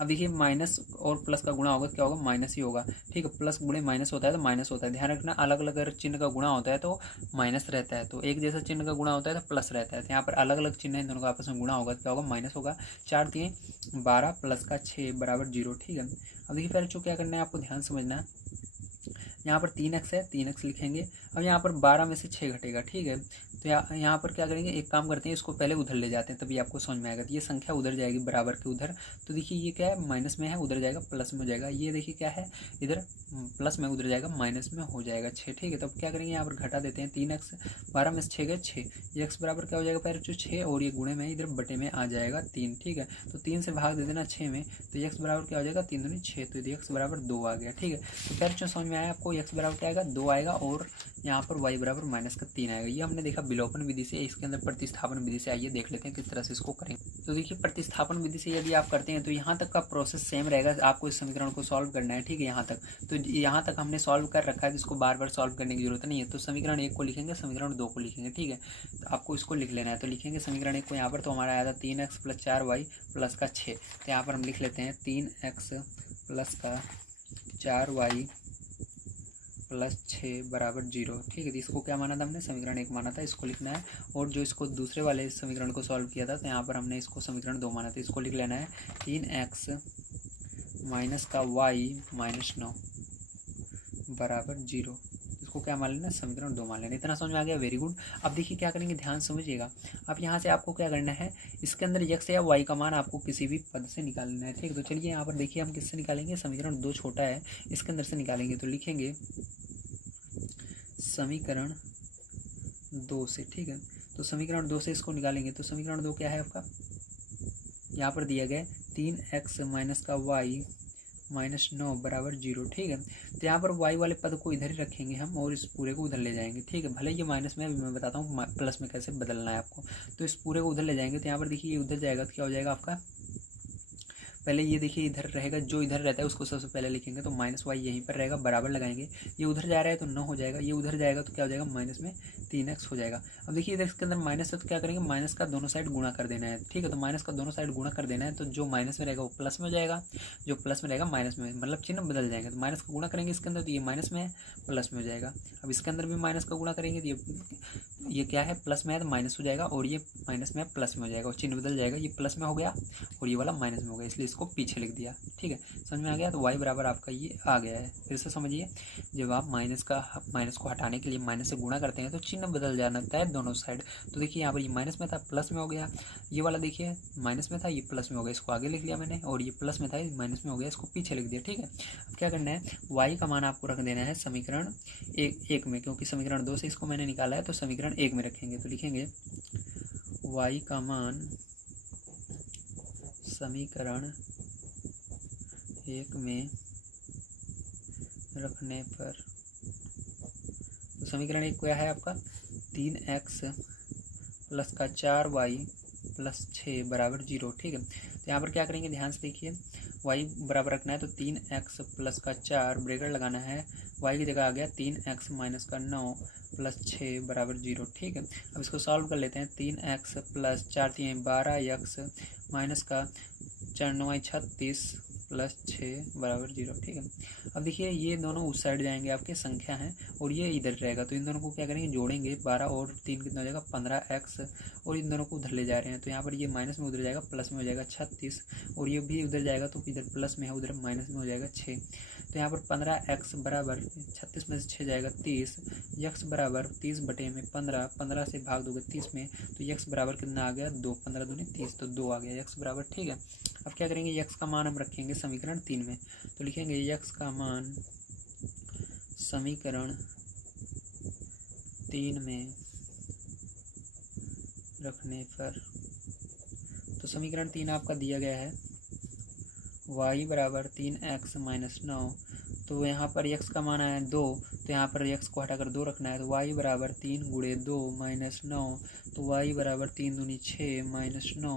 अब देखिए माइनस और प्लस का गुणा होगा तो क्या होगा, माइनस ही होगा, ठीक है। प्लस गुणे माइनस होता है तो माइनस होता है, ध्यान रखना। अलग अलग अगर चिन्ह का गुणा होता है तो माइनस रहता है, तो एक जैसा चिन्ह का गुणा होता है तो प्लस रहता है। तो यहाँ पर अलग अलग चिन्ह है, इन दोनों का आपस में गुणा होगा तो क्या होगा, माइनस होगा। 4 3 12 प्लस का 6 बराबर 0, ठीक है। अब देखिए पहले जो क्या करना है आपको ध्यान समझना है, यहाँ पर 3x है, 3x लिखेंगे। अब यहाँ पर 12 में से 6 घटेगा, ठीक है। तो यहाँ पर क्या करेंगे, एक काम करते हैं, इसको पहले उधर ले जाते हैं तभी आपको समझ में आएगा। तो ये संख्या उधर जाएगी बराबर के उधर, तो देखिए ये क्या है, माइनस में है, उधर जाएगा प्लस में हो जाएगा। ये देखिए क्या है, इधर प्लस में, उधर जाएगा माइनस में हो जाएगा 6, ठीक है। तो अब क्या करेंगे, यहाँ पर घटा देते हैं, 3x 12 में से 6 गए 6, ये x बराबर क्या हो जाएगा, पहले जो 6 और ये गुणे में इधर बटे में आ जाएगा 3, ठीक है। तो 3 से भाग दे देना 6 में, तो x बराबर क्या हो जाएगा, 3 दूनी 6, तो x बराबर 2 आ गया, ठीक है। तो पहले जो समझ में आया आपको, x बराबर क्या आएगा, 2 आएगा और यहाँ पर y बराबर -3 आएगा। ये हमने देखा विलोपन विधि से, इसके अंदर प्रतिस्थापन विधि से। आइए देख लेते हैं किस तरह से इसको करेंगे। तो देखिए प्रतिस्थापन विधि से यदि आप करते हैं तो यहाँ तक का प्रोसेस सेम रहेगा, आपको इस समीकरण को सॉल्व करना है, ठीक है। यहाँ तक, तो यहाँ तक हमने सॉल्व कर रखा है, इसको बार बार सॉल्व करने की जरूरत नहीं है। तो समीकरण 1 को लिखेंगे, समीकरण 2 को लिखेंगे, ठीक है। तो आपको इसको लिख लेना है, तो लिखेंगे समीकरण 1 को यहाँ पर, तो हमारा आया था 3x प्लस 4y प्लस का 6, तो यहाँ पर हम लिख लेते हैं 3x प्लस का 4y प्लस 6 बराबर 0, ठीक है। तो इसको क्या माना था हमने, समीकरण 1 माना था, इसको लिखना है। और जो इसको दूसरे वाले समीकरण को सॉल्व किया था तो यहाँ पर हमने इसको समीकरण 2 माना था, इसको लिख लेना है 3x माइनस का y माइनस 9 बराबर 0, इसको क्या मान लेना, समीकरण 2 मान लेना। इतना समझ में आ गया, वेरी गुड। अब देखिए क्या करेंगे, ध्यान समझिएगा। अब यहाँ से आपको क्या करना है, इसके अंदर x या y का मान आपको किसी भी पद से निकालना है, ठीक है। तो चलिए यहाँ पर देखिए हम किससे निकालेंगे, समीकरण 2 छोटा है, इसके अंदर से निकालेंगे। तो लिखेंगे समीकरण 2 से, ठीक है। तो समीकरण 2 से इसको निकालेंगे, तो समीकरण 2 क्या है आपका, यहाँ पर दिया गया 3x माइनस का y माइनस 9 बराबर 0, ठीक है। तो यहाँ पर y वाले पद को इधर ही रखेंगे हम और इस पूरे को उधर ले जाएंगे, ठीक है। भले ये माइनस में, मैं बताता हूँ प्लस में कैसे बदलना है आपको। तो इस पूरे को उधर ले जाएंगे, तो यहाँ पर देखिए ये उधर जाएगा तो क्या हो जाएगा आपका, पहले ये देखिए इधर रहेगा, जो इधर रहता है उसको सबसे पहले लिखेंगे, तो माइनस y यहीं पर रहेगा, बराबर लगाएंगे। ये उधर जा रहा है तो 9 हो जाएगा, ये उधर जाएगा तो क्या हो जाएगा, माइनस में 3x हो जाएगा। अब देखिए इधर इसके अंदर माइनस है तो क्या करेंगे, माइनस का दोनों साइड गुणा कर देना है, ठीक है। तो माइनस का दोनों साइड गुणा कर देना है, तो जो माइनस में रहेगा वो प्लस में हो जाएगा, जो प्लस में रहेगा माइनस में, मतलब चिन्ह बदल जाएंगे। तो माइनस का गुणा करेंगे इसके अंदर, तो ये माइनस में है, प्लस में हो जाएगा। अब इसके अंदर भी माइनस का गुणा करेंगे तो ये क्या है, प्लस में है तो माइनस हो जाएगा, और ये माइनस में है प्लस में हो जाएगा, और चिन्ह बदल जाएगा, ये प्लस में हो गया और ये वाला माइनस में हो गया, इसलिए इसको पीछे लिख दिया। ठीक है, समझ में आ गया। तो y बराबर आपका ये आ गया है। फिर से समझिए, जब आप माइनस को हटाने के लिए माइनस से गुणा करते हैं तो चिन्ह बदल जाता है दोनों साइड। तो देखिए यहाँ पर ये माइनस में था, प्लस में हो गया। ये वाला देखिए माइनस में था, ये प्लस में हो गया, इसको आगे लिख लिया मैंने। और ये प्लस में था, ये माइनस में हो गया, इसको पीछे लिख दिया। ठीक है, अब क्या करना है, y का मान आपको रख देना है समीकरण एक में, क्योंकि समीकरण 2 से इसको मैंने निकाला है, तो समीकरण 1 में रखेंगे। तो लिखेंगे y का मान समीकरण 1 में रखने पर, तो समीकरण 1 क्या है आपका, 3x प्लस का 4y प्लस 6 बराबर 0। ठीक है, तो यहाँ पर क्या करेंगे, ध्यान से देखिए, y बराबर रखना है तो 3x प्लस का 4 ब्रैकेट लगाना है, y की जगह आ गया 3x माइनस का 9 प्लस 6 बराबर 0। ठीक है, अब इसको सॉल्व कर लेते हैं। 3x प्लस 4 3 12x माइनस का 4 9 36 प्लस 6 बराबर 0। ठीक है, अब देखिए ये दोनों उस साइड जाएंगे, आपके संख्या हैं, और ये इधर रहेगा, तो इन दोनों को क्या करेंगे, जोड़ेंगे। 12 और 3 कितना हो जाएगा, 15x, और इन दोनों को उधर ले जा रहे हैं, तो यहाँ पर ये माइनस में उधर जाएगा, प्लस में हो जाएगा 36, और ये भी उधर जाएगा, तो इधर प्लस में है, उधर माइनस में हो जाएगा 6। तो यहाँ पर 15x बराबर 36 में से 6 जाएगा 30, x बराबर 30 बटे में 15, 15 से भाग दोगे 30 में, तो x बराबर कितना आ गया, 2, 15 दूनी 30, तो 2 आ गया x बराबर। ठीक है, अब क्या करेंगे, x का मान हम रखेंगे समीकरण 3 में, तो लिखेंगे x का मान समीकरण 3 में रखने पर, तो समीकरण 3 आपका दिया गया है y बराबर 3x माइनस 9, तो यहाँ पर x का मान आया 2, तो यहाँ पर x को हटाकर 2 रखना है, तो y बराबर 3 गुणे 2 माइनस 9, तो y बराबर 3 दूनी 6 माइनस 9,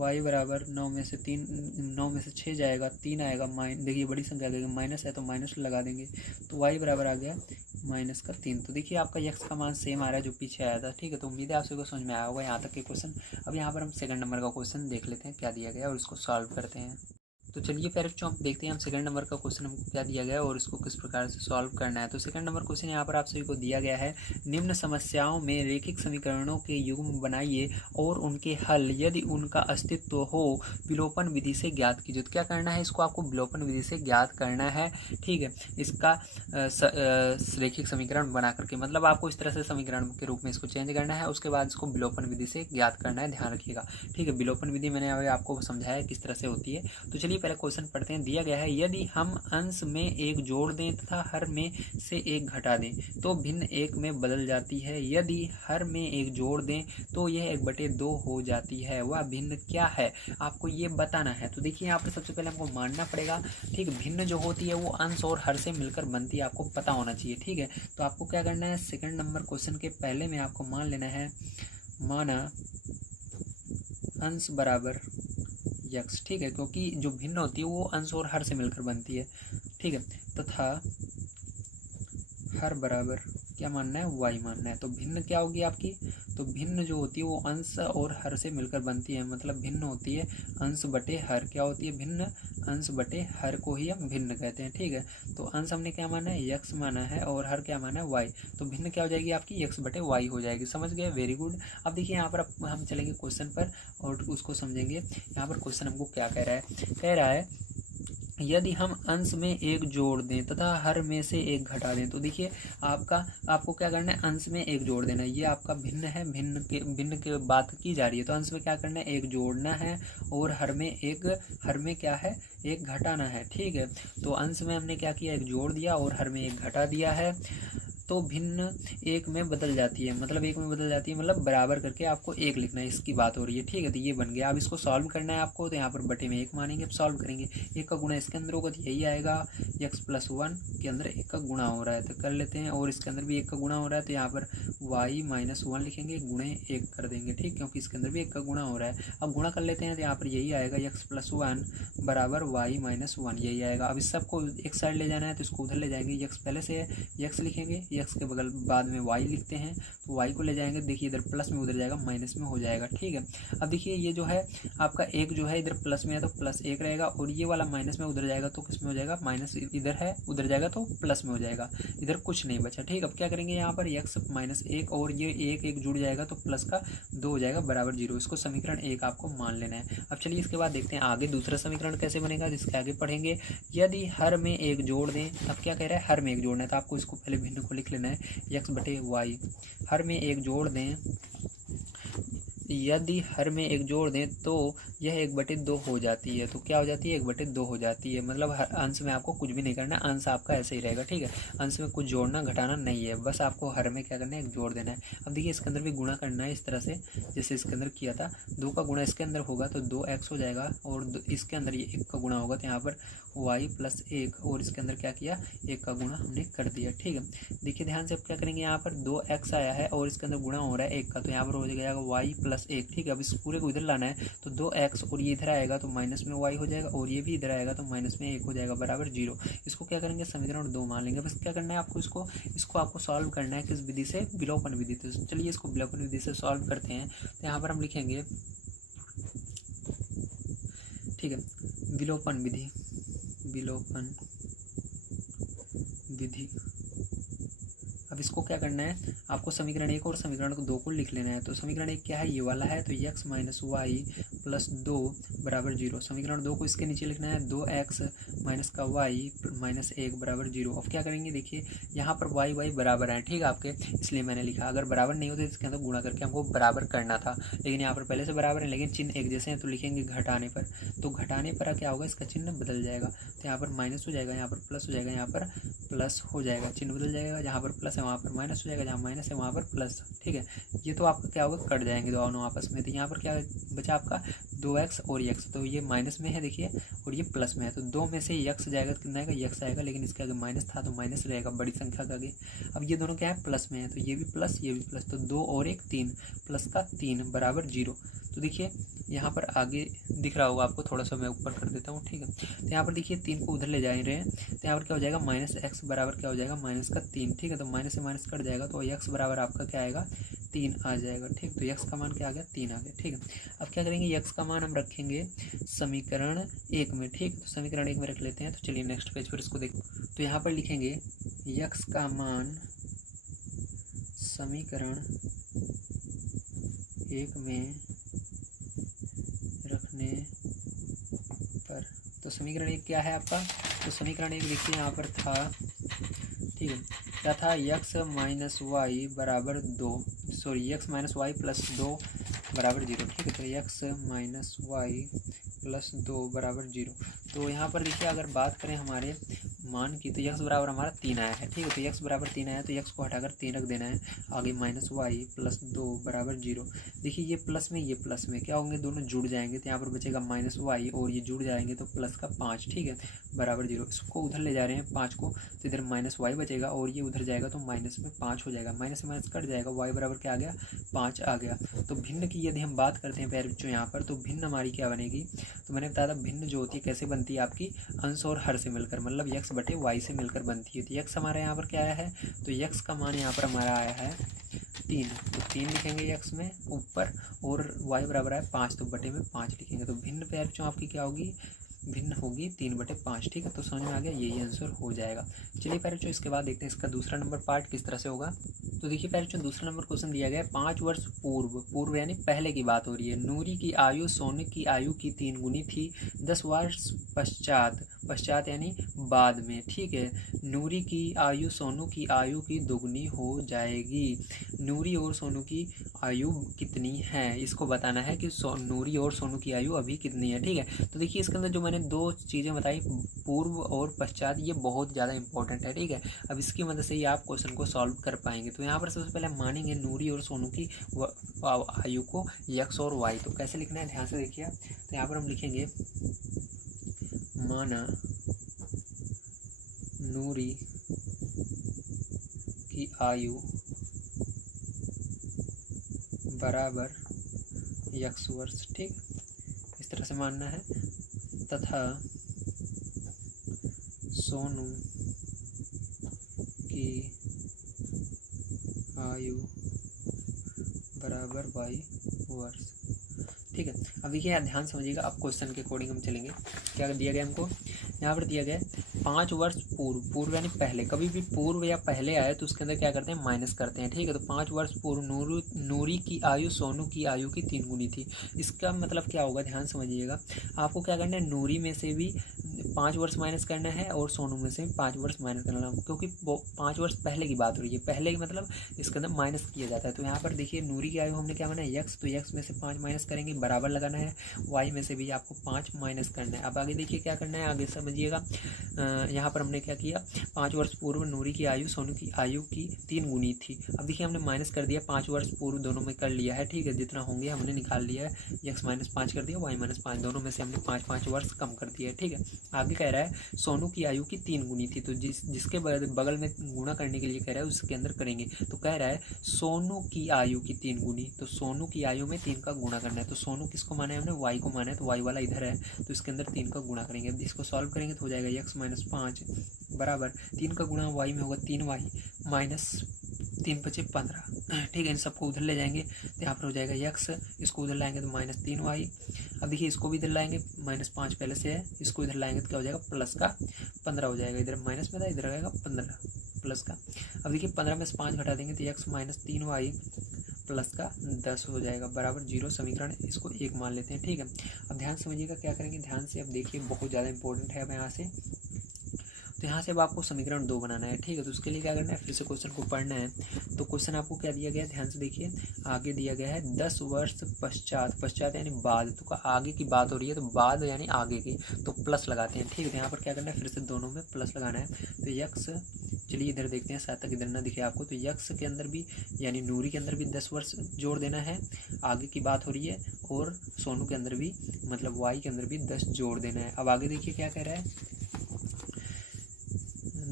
y बराबर 9 में से 6 जाएगा, 3 आएगा, देखिए बड़ी संख्या आ गई, माइनस है तो माइनस लगा देंगे, तो y बराबर आ गया माइनस का 3। तो देखिए आपका x का मान सेम आ रहा है जो पीछे आया था। ठीक है, तो उम्मीद है आप सभी को समझ में आया होगा यहाँ तक के क्वेश्चन। अब यहाँ पर हम सेकंड नंबर का क्वेश्चन देख लेते हैं क्या दिया गया और इसको सॉल्व करते हैं। तो चलिए पहले हम देखते हैं हम सेकंड नंबर का क्वेश्चन हमको क्या दिया गया है और इसको किस प्रकार से सॉल्व करना है। तो सेकंड नंबर क्वेश्चन यहाँ पर आप सभी को दिया गया है, निम्न समस्याओं में रेखिक समीकरणों के युग्म बनाइए और उनके हल यदि उनका अस्तित्व हो विलोपन विधि से ज्ञात कीजिए। तो क्या करना है, इसको आपको विलोपन विधि से ज्ञात करना है। ठीक है, इसका रेखिक समीकरण बना करके, मतलब आपको इस तरह से समीकरण के रूप में इसको चेंज करना है, उसके बाद इसको विलोपन विधि से ज्ञात करना है, ध्यान रखिएगा। ठीक है, विलोपन विधि मैंने अभी आपको समझाया किस तरह से होती है। तो चलिए पहले क्वेश्चन पढ़ते हैं। दिया गया है, यदि हम अंश में एक जोड़ दें तथा हर में से एक घटा दें तो भिन्न एक में बदल जाती है। यदि हर में एक जोड़ दें तो यह 1/2 हो जाती है, वह भिन्न क्या है, आपको ये बताना है। तो देखिए यहाँ पर सबसे पहले हमको मानना पड़ेगा, ठीक, भिन्न जो होती है वो अंश और हर से मिलकर बनती है, आपको पता होना चाहिए। ठीक है, तो आपको क्या करना है, सेकंड नंबर क्वेश्चन के पहले में आपको मान लेना है, माना अंश बराबर x। ठीक है, क्योंकि जो भिन्न होती है वो अंश और हर से मिलकर बनती है। ठीक है, तथा हर बराबर क्या मानना है, y मानना है। तो भिन्न क्या होगी आपकी, तो भिन्न जो होती है वो अंश और हर से मिलकर बनती है, मतलब भिन्न होती है अंश बटे हर। क्या होती है, भिन्न, अंश बटे हर को ही हम भिन्न कहते हैं। ठीक है, तो अंश हमने क्या माना है, x माना है, और हर क्या माना है, y। तो भिन्न क्या हो जाएगी आपकी, x बटे y हो जाएगी। समझ गए, वेरी गुड। अब देखिए यहाँ पर हम चलेंगे क्वेश्चन पर और उसको समझेंगे। यहाँ पर क्वेश्चन हमको क्या कह रहा है, कह रहा है यदि हम अंश में एक जोड़ दें तथा हर में से एक घटा दें। तो देखिए आपको क्या करना है, अंश में एक जोड़ देना है, ये आपका भिन्न है, भिन्न के बात की जा रही है। तो अंश में क्या करना है, एक जोड़ना है, और हर में क्या है, एक घटाना है। ठीक है, तो अंश में हमने क्या किया, एक जोड़ दिया और हर में एक घटा दिया है, तो भिन्न एक में बदल जाती है, मतलब एक में बदल जाती है, मतलब बराबर करके आपको एक लिखना है, इसकी बात हो रही है। ठीक है, तो ये बन गया। अब इसको सॉल्व करना है आपको, तो यहाँ पर बटे में एक मानेंगे, अब सॉल्व करेंगे। एक का गुणा इसके अंदर होगा तो यही आएगा, x + 1 के अंदर एक का गुणा हो रहा है तो कर लेते हैं, और इसके अंदर भी एक का गुणा हो रहा है तो यहाँ पर y - 1 लिखेंगे, गुणे 1 कर देंगे। ठीक, क्योंकि इसके अंदर भी एक का गुणा हो रहा है। अब गुणा कर लेते हैं तो यहाँ पर यही आएगा, x + 1 बराबर y - 1, यही आएगा। अब इस सबको एक साइड ले जाना है तो इसको उधर ले जाएंगे, x पहले से है, x लिखेंगे, एक्स के बगल बाद में वाई लिखते हैं, तो वाई को ले जाएंगे, देखिए इधर प्लस में उधर जाएगा माइनस में हो जाएगा, ठीक है। अब देखिए ये जो है आपका एक जो है इधर प्लस में है तो प्लस एक रहेगा, और ये वाला माइनस में उधर जाएगा तो किस में हो जाएगा, माइनस इधर है उधर जाएगा तो प्लस में हो जाएगा, इधर कुछ नहीं बचा, ठीक। अब क्या करेंगे यहाँ पर एक्स माइनस एक और ये एक एक जुड़ जाएगा तो प्लस का 2 हो जाएगा बराबर 0। इसको समीकरण 1 आपको मान लेना है। अब चलिए इसके बाद देखते हैं आगे दूसरा समीकरण कैसे बनेगा, जिसके आगे पढ़ेंगे। यदि हर में एक जोड़ दें, अब क्या कह रहा है, हर में एक जोड़ना है, तो आपको इसको पहले भिन्न को लिख लेना है, एक्स बटे वाई। हर में एक जोड़ दें, यदि हर में एक जोड़ दें तो यह 1/2 हो जाती है। तो क्या हो जाती है, 1/2 हो जाती है। मतलब हर अंश में आपको कुछ भी नहीं करना, अंश आपका ऐसे ही रहेगा, ठीक है। अंश में कुछ जोड़ना घटाना नहीं है, बस आपको हर में क्या करना है, एक जोड़ देना है। अब देखिए इसके अंदर भी गुणा करना है इस तरह से जैसे इसके अंदर किया था। 2 का गुणा इसके अंदर होगा तो 2x हो जाएगा, और इसके अंदर ये 1 का गुणा होगा तो यहाँ पर y + 1, और इसके अंदर क्या किया, 1 का गुणा हमने कर दिया, ठीक है। देखिए ध्यान से अब क्या करेंगे, यहाँ पर 2x आया है और इसके अंदर गुणा हो रहा है 1 का, तो यहाँ पर हो जाएगा y + 1, ठीक है। अब इस पूरे को इधर लाना है तो 2x और ये इधर आएगा तो माइनस में y हो जाएगा, और ये भी इधर आएगा तो माइनस में 1 हो जाएगा बराबर 0। इसको क्या करेंगे, समीकरण 2 मान लेंगे। बस क्या करना है आपको, इसको आपको सॉल्व करना है किस विधि से, विलोपन विधि। तो चलिए इसको विलोपन विधि से सॉल्व करते हैं। तो यहाँ पर हम लिखेंगे, ठीक है, विलोपन विधि, विलोपन विधि। अब इसको क्या करना है, आपको समीकरण 1 और समीकरण 2 को लिख लेना है। तो समीकरण 1 क्या है, ये वाला है, तो x - y + 2 बराबर 0। समीकरण 2 को इसके नीचे लिखना है, 2x - y - 1 बराबर 0। अब क्या करेंगे, देखिए यहाँ पर y बराबर है, ठीक है आपके, इसलिए मैंने लिखा। अगर बराबर नहीं होते इसके अंदर गुणा करके हमको बराबर करना था, लेकिन यहाँ पर पहले से बराबर है, लेकिन चिन्ह एक जैसे हैं तो लिखेंगे घटाने पर। तो घटाने पर क्या होगा, इसका चिन्ह बदल जाएगा, तो यहाँ पर माइनस हो जाएगा, यहाँ पर प्लस हो जाएगा, यहाँ पर प्लस हो जाएगा, चिन्ह बदल जाएगा, जहाँ पर प्लस है वहाँ पर माइनस हो जाएगा, जहाँ माइनस है वहाँ पर प्लस, ठीक है। ये तो आपका क्या होगा, कट जाएंगे दोनों आपस में। तो यहाँ पर क्या बचा आपका 2x और x, तो ये माइनस में है देखिए, और ये प्लस में है, तो 2 में से x जाएगा तो कितना आएगा, x आएगा, लेकिन इसके आगे माइनस था तो माइनस रहेगा बड़ी संख्या के आगे। अब ये दोनों क्या है, प्लस में है, तो ये भी प्लस ये भी प्लस, तो 2 और 1 3, प्लस का 3 बराबर 0। तो देखिए यहाँ पर आगे दिख रहा होगा आपको, थोड़ा सा मैं ऊपर कर देता हूँ, ठीक है। तो यहाँ पर देखिए 3 को उधर ले जा रहे हैं, तो यहाँ पर क्या हो जाएगा, -x बराबर क्या हो जाएगा, -3, ठीक है। तो माइनस से माइनस कट जाएगा, तो x बराबर आपका क्या आएगा, 3 आ जाएगा, ठीक। तो x का मान क्या आ गया, 3 आ गया, ठीक है। अब क्या करेंगे, x का मान हम रखेंगे समीकरण 1 में, ठीक। तो समीकरण 1 में रख लेते हैं। तो चलिए नेक्स्ट पेज पर इसको देख, तो यहाँ पर लिखेंगे x का मान समीकरण 1 में रखने पर। तो समीकरण 1 क्या है आपका, तो समीकरण 1 देखिए यहाँ पर था, ठीक है, क्या था, x - y बराबर 2, सॉरी x - y + 2 बराबर 0, ठीक है। तो x - y + 2 बराबर 0। तो यहाँ पर देखिए अगर बात करें हमारे मान की, तो x बराबर हमारा 3 आया है, ठीक है। तो x बराबर 3 आया, तो x को हटाकर 3 रख देना है, आगे -y + 2 बराबर 0। देखिए ये प्लस में ये प्लस में क्या होंगे, दोनों जुड़ जाएंगे, तो यहाँ पर बचेगा -y, और ये जुड़ जाएंगे तो प्लस का 5, ठीक है, बराबर 0। इसको उधर ले जा रहे हैं 5 को, तो इधर -y बचेगा, और ये उधर जाएगा तो माइनस में 5 हो जाएगा, माइनस से माइनस कट जाएगा, y बराबर क्या आ गया, 5 आ गया। तो भिन्न की यदि हम बात करते हैं प्यारे बच्चों यहाँ पर, तो भिन्न हमारी क्या बनेगी, तो मैंने बताया था भिन्न जो होती है कैसे बनती है, आपकी अंश और हर से मिलकर, मतलब x बटे y से मिलकर बनती है। तो x हमारा यहाँ पर क्या आया है, तो x का मान यहाँ पर हमारा आया है 3, तो 3 लिखेंगे x में ऊपर, और y बराबर है 5, तो बटे में 5 लिखेंगे। तो भिन्न प्यारे बच्चों आपकी क्या होगी, भिन्न होगी 3/5, ठीक है। तो समझ में आ गया, यही आंसर हो जाएगा। चलिए प्यारे बच्चों इसके बाद देखते हैं इसका दूसरा नंबर पार्ट किस तरह से होगा। तो देखिए प्यारे बच्चों दूसरा नंबर क्वेश्चन दिया गया है, 5 वर्ष पूर्व यानी पहले की बात हो रही है, नूरी की आयु सोने की आयु की 3 गुनी थी। 10 वर्ष पश्चात यानी बाद में, ठीक है, नूरी की आयु सोनू की आयु की दोगुनी हो जाएगी। नूरी और सोनू की आयु कितनी है, इसको बताना है कि नूरी और सोनू की आयु अभी कितनी है, ठीक है। तो देखिए इसके अंदर जो मैंने 2 चीज़ें बताई, पूर्व और पश्चात, ये बहुत ज़्यादा इंपॉर्टेंट है, ठीक है। अब इसकी मदद से ही आप क्वेश्चन को सॉल्व कर पाएंगे। तो यहाँ पर सबसे पहले मानेंगे नूरी और सोनू की आयु को x और y। तो कैसे लिखना है, ध्यान से देखिए। तो यहाँ पर हम लिखेंगे, माना नूरी की आयु बराबर x वर्ष, ठीक, इस तरह से मानना है, तथा सोनू की आयु बराबर वाई वर्ष। ठीक है, अब देखिए यहाँ ध्यान समझिएगा, अब क्वेश्चन के अकॉर्डिंग हम चलेंगे। क्या दिया गया हमको, यहाँ पर दिया गया 5 वर्ष पूर्व, पूर्व यानी पहले, कभी भी पूर्व या पहले आए तो उसके अंदर क्या करते हैं, माइनस करते हैं। ठीक है, तो 5 वर्ष पूर्व नूरी की आयु सोनू की आयु की 3 गुनी थी। इसका मतलब क्या होगा, ध्यान समझिएगा, आपको क्या करना है, नूरी में से भी 5 वर्ष माइनस करना है और सोनू में से 5 वर्ष माइनस करना है, क्योंकि 5 वर्ष पहले की बात हो रही है, पहले की मतलब इसके अंदर माइनस किया जाता है। तो यहाँ पर देखिए नूरी की आयु हमने क्या माना है, यक्स, तो यक्स में से 5 माइनस करेंगे, बराबर लगाना है, वाई में से भी आपको 5 माइनस करना है। अब आगे देखिए क्या करना है, आगे समझिएगा, यहाँ पर हमने क्या किया, 5 वर्ष पूर्व नूरी की आयु सोनू की आयु की 3 गुनी थी। अब देखिए हमने माइनस कर दिया, 5 वर्ष पूर्व दोनों में कर लिया है। ठीक है, जितना होंगे हमने निकाल लिया है, यक्स -5 कर दिया, वाई -5, दोनों में से हमने 5 वर्ष कम कर दिया है। ठीक है, आगे कह रहा है सोनू की आयु की 3 गुनी थी, तो जिसके बगल में गुणा करने के लिए कह रहा है उसके अंदर करेंगे। तो कह रहा है सोनू की आयु की 3 गुनी, तो सोनू की आयु में 3 का गुणा करना है। तो सोनू किसको माना है हमने, वाई को माना है, तो वाई वाला इधर है, तो इसके अंदर 3 का गुणा करेंगे। अब इसको सॉल्व करेंगे तो हो जाएगा यक्स -5 बराबर 3 का गुणा वाई में होगा 3 वाई माइनस 3 × 5 = 15। ठीक है, इन सबको उधर ले जाएंगे तो यहाँ पर हो जाएगा यक्स, इसको उधर लाएंगे तो -3 वाई। अब देखिए इसको भी इधर लाएंगे, -5 पहले से है, इसको इधर लाएंगे तो क्या हो जाएगा, प्लस का 15 हो जाएगा, इधर माइनस में था, इधर आएगा 15 प्लस का। अब देखिए 15 में से 5 घटा देंगे तो यक्स -3 वाई प्लस का 10 हो जाएगा बराबर 0। समीकरण इसको 1 मान लेते हैं। ठीक है, अब ध्यान समझिएगा क्या करेंगे, ध्यान से, अब देखिए बहुत ज़्यादा इंपॉर्टेंट है। अब यहाँ से तो यहाँ से अब आपको समीकरण 2 बनाना है। ठीक है, तो उसके लिए क्या करना है, फिर से क्वेश्चन को पढ़ना है। तो क्वेश्चन आपको क्या दिया गया है, ध्यान से देखिए, आगे दिया गया है 10 वर्ष पश्चात, पश्चात यानी बाद, तो आगे की बात हो रही है, तो बाद यानी आगे की, तो प्लस लगाते हैं। ठीक है, तो यहाँ पर क्या करना है, फिर से दोनों में प्लस लगाना है। तो यक्स, चलिए इधर देखते हैं, शायद तक इधर ना दिखे आपको, तो यक्स के अंदर भी यानी नूरी के अंदर भी 10 वर्ष जोड़ देना है, आगे की बात हो रही है, और सोनू के अंदर भी मतलब वाई के अंदर भी 10 जोड़ देना है। अब आगे देखिए क्या कह रहा है,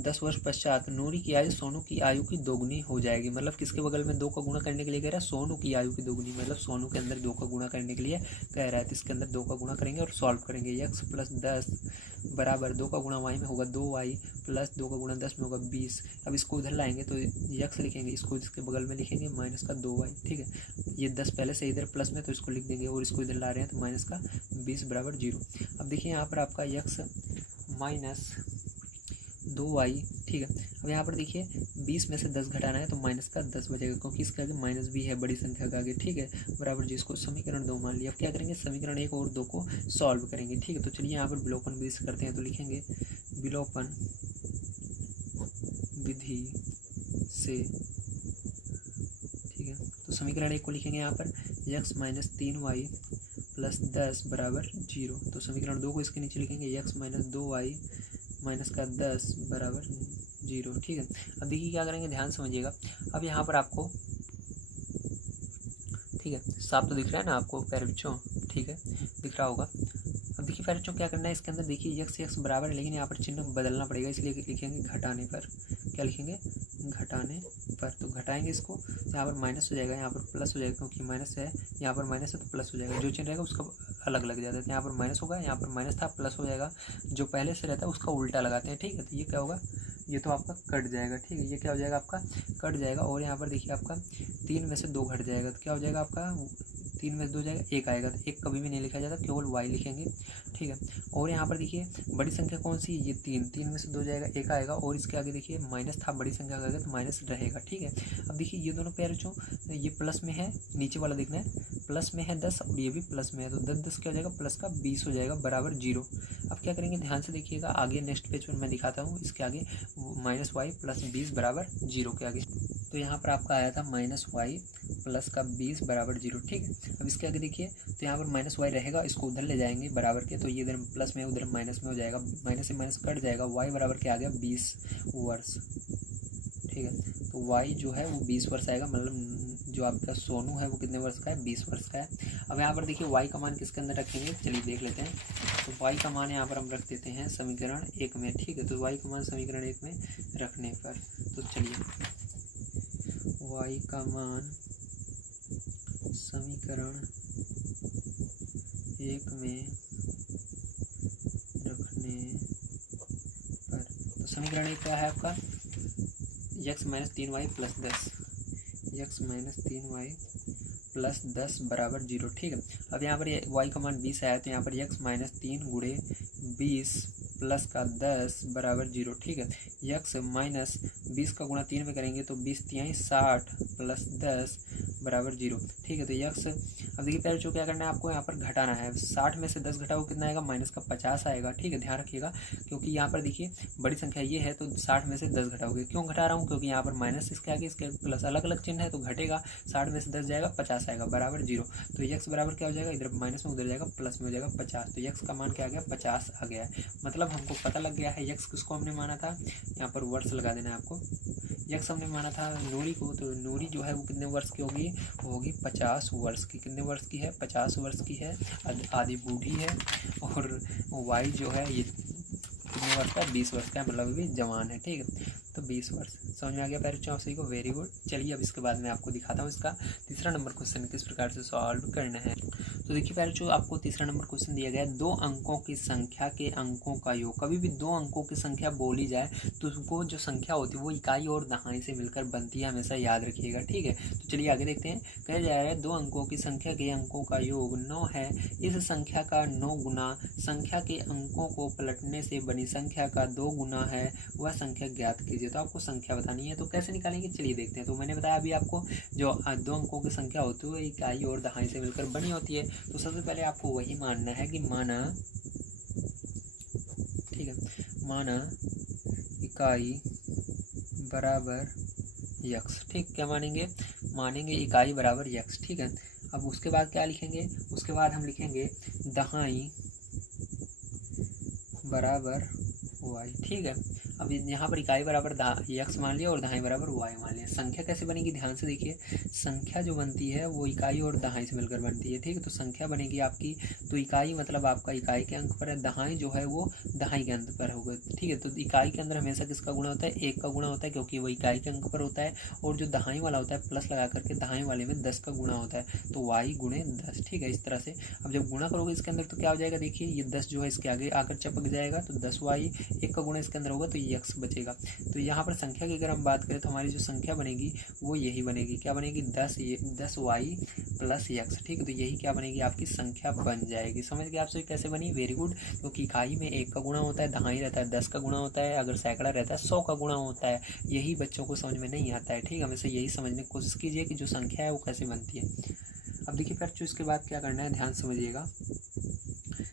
10 वर्ष पश्चात नूरी की आयु सोनू की आयु की 2 गुनी हो जाएगी। मतलब किसके बगल में 2 का गुणा करने के लिए कह रहा है, सोनू की आयु की 2 गुनी, मतलब सोनू के अंदर 2 का गुणा करने के लिए कह रहा है, तो इसके अंदर 2 का गुणा करेंगे और सॉल्व करेंगे। यक्स प्लस 10 बराबर 2 का गुणा वाई में होगा 2 वाई प्लस 2 का गुणा 10 में होगा 20। अब इसको उधर लाएंगे तो यक्स लिखेंगे, इसको इसके बगल में लिखेंगे माइनस का 2 वाई। ठीक है, ये 10 पहले से इधर प्लस में, तो इसको लिख देंगे, और इसको इधर ला रहे हैं तो माइनस का 20 बराबर 0। अब देखिए यहाँ पर आपका यक्स माइनस 2 वाई। ठीक है, अब यहाँ पर देखिए 20 में से 10 घटाना है तो माइनस का 10 बचेगा, क्योंकि इसके आगे माइनस भी है बड़ी संख्या के आगे। ठीक है, बराबर जिसको समीकरण 2 मान लिया। अब क्या करेंगे, समीकरण 1 और 2 को सॉल्व करेंगे। ठीक है, तो चलिए यहाँ पर विलोपन विधि से करते हैं, तो लिखेंगे विलोपन विधि से। ठीक है, तो समीकरण 1 को लिखेंगे यहाँ पर यक्स -3 वाई प्लस 10 बराबर 0। तो समीकरण 2 को इसके नीचे लिखेंगे यक्स -2 वाई माइनस का 10 बराबर 0। ठीक है, अब देखिए क्या करेंगे, ध्यान समझिएगा। अब यहाँ पर आपको, ठीक है, साफ तो दिख रहा है ना आपको प्यारे बच्चों, ठीक है, दिख रहा होगा। अब देखिए प्यारे बच्चों क्या करना है, इसके अंदर देखिए यक्स बराबर है, लेकिन यहाँ पर चिन्ह बदलना पड़ेगा, इसलिए लिखेंगे घटाने पर। क्या लिखेंगे, घटाने पर। तो घटाएंगे इसको, यहाँ पर माइनस हो जाएगा, यहाँ पर प्लस हो जाएगा, क्योंकि माइनस है, यहाँ पर माइनस है तो प्लस हो जाएगा। जो चिन्ह रहेगा उसका अलग लग जाता है, तो यहाँ पर माइनस होगा, यहाँ पर माइनस था प्लस हो जाएगा, जो पहले से रहता है उसका उल्टा लगाते हैं। ठीक है, तो ये क्या होगा, ये तो आपका कट जाएगा। ठीक है, ये क्या हो जाएगा, आपका कट जाएगा, और यहाँ पर देखिए आपका 3 में से 2 घट जाएगा, तो क्या हो जाएगा आपका 3 में से 2 जाएगा, 1 आएगा, तो 1 कभी भी नहीं लिखा जाता, केवल वाई लिखेंगे। ठीक है, और यहाँ पर देखिए बड़ी संख्या कौन सी है, ये 3 में से 2 जाएगा, 1 आएगा, और इसके आगे देखिए माइनस था, बड़ी संख्या का आगे तो माइनस रहेगा। ठीक है, अब देखिए ये दोनों प्यारे बच्चों, ये प्लस में है, नीचे वाला देखना है, प्लस में है 10 और ये भी प्लस में है, तो 10 10 क्या हो जाएगा, प्लस का 20 हो जाएगा बराबर 0। अब क्या करेंगे, ध्यान से देखिएगा, आगे नेक्स्ट पेज पर मैं दिखाता हूँ, इसके आगे माइनस वाई प्लस 20 बराबर 0 के आगे। तो यहाँ पर आपका आया था माइनस वाई प्लस का 20 बराबर 0। ठीक है, अब इसके आगे देखिए, तो यहाँ पर माइनस वाई रहेगा, इसको उधर ले जाएंगे बराबर के, तो ये इधर प्लस में उधर माइनस में हो जाएगा, माइनस से माइनस कट जाएगा, वाई बराबर के आ गया 20 वर्ष। ठीक है, तो वाई जो है वो 20 वर्ष आएगा, मतलब जो आपका सोनू है वो कितने वर्ष का है, 20 वर्ष का है। अब यहाँ पर देखिए वाई का मान किसके अंदर रखेंगे, चलिए देख लेते हैं। तो वाई का मान यहाँ पर हम रख देते हैं समीकरण 1 में। ठीक है, तो वाई का मान समीकरण 1 में रखने पर, तो चलिए वाई का मान समीकरण 1 में रखने पर, तो समीकरण 1 क्या है आपका, x -3 y plus 10, x minus 3y plus 10 बराबर 0। ठीक है, अब यहाँ पर y का मान 20 आया तो यहाँ पर x माइनस 3 गुणे 20 प्लस का 10 बराबर 0। ठीक है, x माइनस 20 का गुणा 3 में करेंगे तो 20 तिहाई 60 प्लस 10 बराबर 0। ठीक है, तो x अब देखिए पहले जो क्या करना है आपको यहाँ पर घटाना है। 60 में से 10 घटाओ कितना आएगा, माइनस का 50 आएगा। ठीक है, ध्यान रखिएगा क्योंकि यहाँ पर देखिए बड़ी संख्या ये है तो 60 में से 10 घटाओगे। क्यों घटा रहा हूँ, क्योंकि यहाँ पर माइनस इसके आगे इसके प्लस अलग अलग चिन्ह है तो घटेगा। 60 में से 10 जाएगा 50 आएगा बराबर 0। तो x बराबर क्या हो जाएगा, इधर माइनस में उधर जाएगा प्लस में हो जाएगा 50। तो x का मान क्या आ गया, 50 आ गया है। मतलब हमको पता लग गया है x किसको हमने माना था, यहाँ पर वर्ष लगा देना है आपको। x हमने माना था नूरी को, तो नूरी जो है वो कितने वर्ष की होगी, वो होगी 50 वर्ष की। कितने वर्ष की है, 50 वर्ष की है, आधी बूढ़ी है। और y जो है ये कितने वर्ष का, 20 वर्ष का, मतलब अभी जवान है। ठीक है, तो 20 वर्ष। समझ में आ गया पैर चौसी को, वेरी गुड। चलिए अब इसके बाद मैं आपको दिखाता हूँ इसका तीसरा नंबर क्वेश्चन किस प्रकार से सॉल्व करना है। तो देखिए पैर जो आपको तीसरा नंबर क्वेश्चन दिया गया है, 2 अंकों की संख्या के अंकों का योग। कभी भी 2 अंकों की संख्या बोली जाए तो उसको जो संख्या होती है वो इकाई और दहाई से मिलकर बनती है, हमेशा याद रखिएगा। ठीक है, तो चलिए आगे देखते हैं। कहा जा रहा है 2 अंकों की संख्या के अंकों का योग 9 है। इस संख्या का 9 गुना संख्या के अंकों को पलटने से बनी संख्या का 2 गुना है, वह संख्या ज्ञात कीजिए। तो आपको संख्या बतानी है, तो कैसे निकालेंगे चलिए देखते हैं। तो मैंने बताया अभी आपको जो 2 अंकों की संख्या होती है इकाई और दहाई से मिलकर बनी होती है। तो सबसे पहले आपको वही मानना है कि माना, ठीक है, माना इकाई बराबर यक्स। ठीक, क्या मानेंगे, मानेंगे इकाई बराबर यक्स। ठीक है, अब उसके बाद क्या लिखेंगे, उसके बाद हम लिखेंगे दहाई बराबर वाई। ठीक है, अब यहाँ पर इकाई बराबर यक्स मान लिया और दहाई बराबर वाई मान लिया। संख्या कैसे बनेगी, ध्यान से देखिए। संख्या जो बनती है वो इकाई और दहाई से मिलकर बनती है। ठीक है, तो संख्या बनेगी आपकी, तो इकाई मतलब आपका इकाई के अंक पर है, दहाई जो है वो दहाई के अंक पर होगा। ठीक है, तो इकाई के अंदर हमेशा किसका गुणा होता है, 1 का गुणा होता है, क्योंकि वो इकाई के अंक पर होता है। और जो दहाई वाला होता है प्लस लगा करके दहाई वाले में 10 का गुणा होता है, तो वाई गुणे 10। ठीक है, इस तरह से अब जब गुणा करोगे इसके अंदर तो क्या हो जाएगा, देखिए ये 10 जो है इसके आगे आकर चिपक जाएगा, तो 10 वाई, 1 का गुणा इसके अंदर होगा तो यक्स बचेगा। तो यहाँ पर संख्या की अगर हम बात करें तो हमारी जो संख्या बनेगी वो यही बनेगी, क्या बनेगी, 10 वाई प्लस यक्स। ठीक है, तो यही क्या बनेगी, आपकी संख्या बन जाएगी। समझ गए आप सभी कैसे बनी, वेरी गुड। क्योंकि इकाई में 1 का गुणा होता है, दहाई रहता है 10 का गुणा होता है, अगर सैकड़ा रहता है 100 का गुणा होता है। यही बच्चों को समझ में नहीं आता है। ठीक है, हमेशा यही समझने की कोशिश कीजिए कि जो संख्या है वो कैसे बनती है। अब देखिए फिर जो इसके बाद क्या करना है, ध्यान समझिएगा।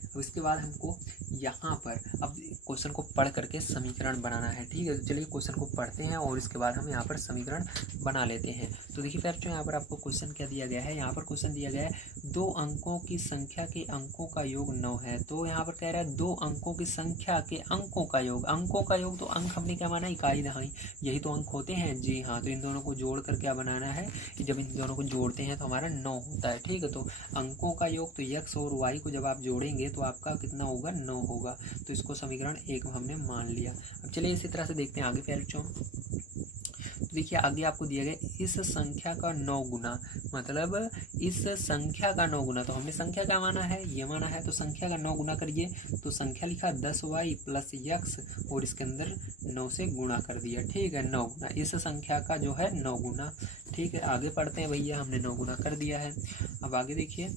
अब इसके बाद हमको यहाँ पर अब क्वेश्चन को पढ़ करके समीकरण बनाना है। ठीक है, तो चलिए क्वेश्चन को पढ़ते हैं और इसके बाद हम यहाँ पर समीकरण बना लेते हैं। तो देखिए फिर जो यहाँ पर आपको क्वेश्चन क्या दिया गया है, यहाँ पर क्वेश्चन दिया गया है 2 अंकों की संख्या के अंकों का योग 9 है। तो यहाँ पर कह रहा है 2 अंकों की संख्या के अंकों का योग। अंकों का योग, तो अंक हमने क्या माना, इकाई दहाई, यही तो अंक होते हैं। जी हाँ, तो इन दोनों को जोड़ कर क्या बनाना है कि जब इन दोनों को जोड़ते हैं तो हमारा 9 होता है। ठीक है, तो अंकों का योग, तो यक्स और वाई को जब आप जोड़ेंगे तो आपका कितना होगा, 9 होगा। तो इसको समीकरण 1 हमने मान लिया। अब चलिए इसी तरह से देखते हैं आगे प्यारों। तो देखिए आगे आपको दिया गया इस संख्या का 9 गुना, मतलब इस संख्या का 9 गुना। तो हमने संख्या क्या माना है, ये माना है, तो संख्या का 9 गुना करिए। तो संख्या लिखा 10 वाई प्लस यक्स और इसके अंदर 9 से गुणा कर दिया। ठीक है, 9 गुना इस संख्या का जो है 9 गुना। ठीक है, आगे पढ़ते हैं भैया, हमने 9 गुना कर दिया है। अब आगे देखिए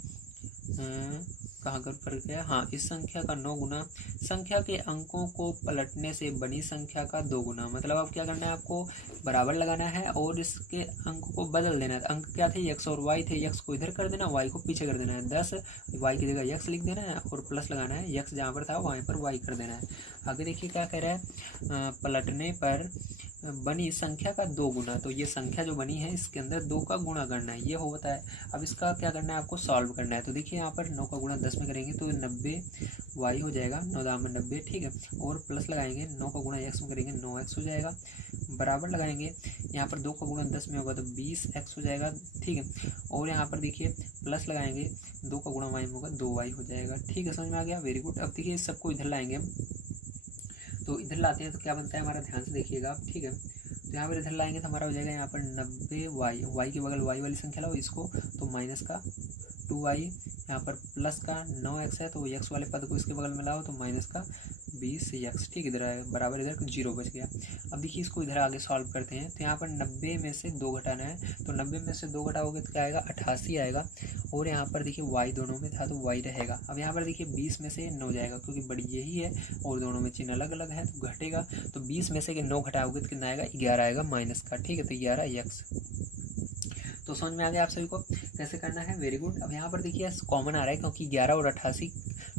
कहाँ कर फर्क है, हाँ, इस संख्या का 9 गुना संख्या के अंकों को पलटने से बनी संख्या का 2 गुना। मतलब अब क्या करना है, आपको बराबर लगाना है और इसके अंक को बदल देना है। अंक क्या थे, यक्स और वाई थे, यक्स को इधर कर देना, वाई को पीछे कर देना है। 10 वाई की जगह यक्स लिख देना है और प्लस लगाना है, यक्स जहाँ पर था वहीं पर वाई कर देना है। आगे देखिए क्या कह रहा है, पलटने पर बनी संख्या का 2 गुना। तो ये संख्या जो बनी है इसके अंदर 2 का गुणा करना है, ये होता है। अब इसका क्या करना है, आपको सॉल्व करना है। तो देखिए यहाँ पर 9 का गुणा 10 में करेंगे तो 90 वाई हो जाएगा, 9 दाम 90। ठीक है, और प्लस लगाएंगे 9 का गुणा x में करेंगे 9x हो जाएगा, बराबर लगाएंगे। यहाँ पर 2 का गुणा 10 में होगा तो 20x हो जाएगा। ठीक है, और यहाँ पर देखिए प्लस लगाएंगे 2 का गुणा y में होगा 2y हो जाएगा। ठीक है, समझ में आ गया, वेरी गुड। अब देखिए इस सबको इधर लाएंगे हम, तो इधर लाते हैं तो क्या बनता है हमारा, ध्यान से देखिएगा आप। ठीक है, तो यहाँ पर इधर लाएंगे तो हमारा हो जाएगा यहाँ पर 90 वाई के बगल वाई वाली संख्या लाओ इसको, तो माइनस का 2y, यहाँ पर प्लस का 9x है तो x वाले पद को इसके बगल में लाओ तो माइनस का 20x, ठीक, इधर आएगा बराबर, इधर 0 बच गया। अब देखिए इसको इधर आगे सॉल्व करते हैं, तो यहाँ पर 90 में से 2 घटाना है, तो 90 में से 2 घटाओगे तो क्या आएगा, 88 आएगा। और यहाँ पर देखिए y दोनों में था तो y रहेगा। अब यहाँ पर देखिए 20 में से 9 जाएगा, क्योंकि बड़ी यही है और दोनों में चिन्ह अलग अलग है तो घटेगा। तो 20 में से 9 घटाओगे तो कितना आएगा, 11 आएगा माइनस का, ठीक है, तो 11x। तो समझ में आ गया आप सभी को कैसे करना है, वेरी गुड। अब यहाँ पर देखिए कॉमन आ रहा है, क्योंकि 11 और 88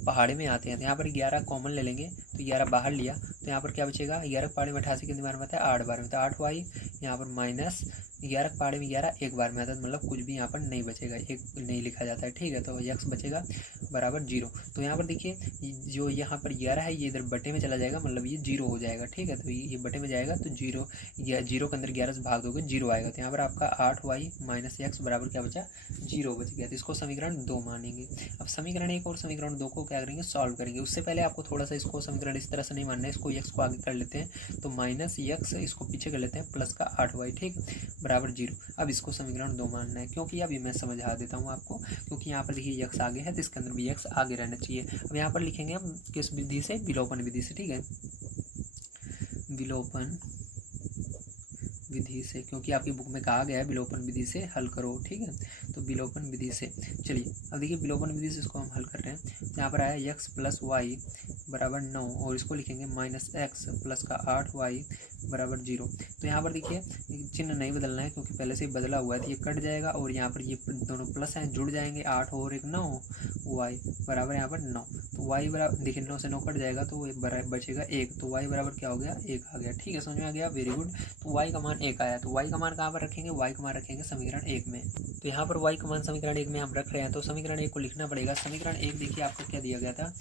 पहाड़े में आते हैं, तो यहाँ पर 11 कॉमन ले लेंगे, तो 11 बाहर लिया तो यहाँ पर क्या बचेगा, 11 पहाड़े में 88 कितनी बार में आता है, 8 बार में, तो 8y यहाँ पर माइनस 11 पहाड़े में 11 एक बार में आता है, मतलब कुछ भी यहाँ पर नहीं बचेगा, एक नहीं लिखा जाता है, ठीक है। तो x बचेगा बराबर 0। तो यहाँ पर देखिए जो यहाँ पर 11 है ये इधर बटे में चला जाएगा, मतलब ये 0 हो जाएगा, ठीक है। तो ये बटे में जाएगा तो 0 के अंदर 11 से भाग दोगे 0 आएगा, तो यहाँ पर आपका 8y माइनस x बराबर क्या बचा, 0 बच गया। तो इसको समीकरण 2 मानेंगे। अब समीकरण 1 और समीकरण 2 को क्या करेंगे, सॉल्व करेंगे। उससे पहले आपको थोड़ा सा इसको समीकरण इस तरह से नहीं मानना है, इसको x को आगे कर लेते हैं, तो माइनस x इसको पीछे कर लेते हैं, प्लस का 8y, ठीक, बराबर 0। अब इसको समीकरण 2 मानना है, क्योंकि अभी मैं समझा देता हूँ आपको, क्योंकि यहाँ पर देखिए x आगे है तो इसके अंदर भी x आगे रहना चाहिए। अब यहाँ पर लिखेंगे हम किस विधि से, विलोपन विधि से, ठीक है, विलोपन विधि से, क्योंकि आपकी बुक में कहा गया है विलोपन विधि से हल करो, ठीक है। तो विलोपन विधि से, चलिए अब देखिए विलोपन विधि से इसको हम हल कर रहे हैं। तो यहाँ पर आया x प्लस वाई बराबर 9, और इसको लिखेंगे माइनस x प्लस का 8y बराबर 0। तो यहाँ पर देखिए चिन्ह नहीं बदलना है, क्योंकि पहले से ही बदला हुआ है, तो ये कट जाएगा और यहाँ पर ये दोनों प्लस हैं जुड़ जाएंगे, 8 और 1 9, y बराबर यहाँ पर 9। तो y बराबर देखिए 9 से 9 कट जाएगा तो बचेगा 1, तो y बराबर क्या हो गया, 1 आ गया, ठीक है, समझ में आ गया, वेरी गुड। तो y का मान 1 आया, तो y का मान कहाँ पर रखेंगे, y का मान रखेंगे समीकरण 1 में। तो यहाँ पर y का मान समीकरण 1 में हम रख रहे हैं, तो समीकरण 1 को लिखना पड़ेगा। समीकरण 1 देखिए आपको क्या दिया गया था,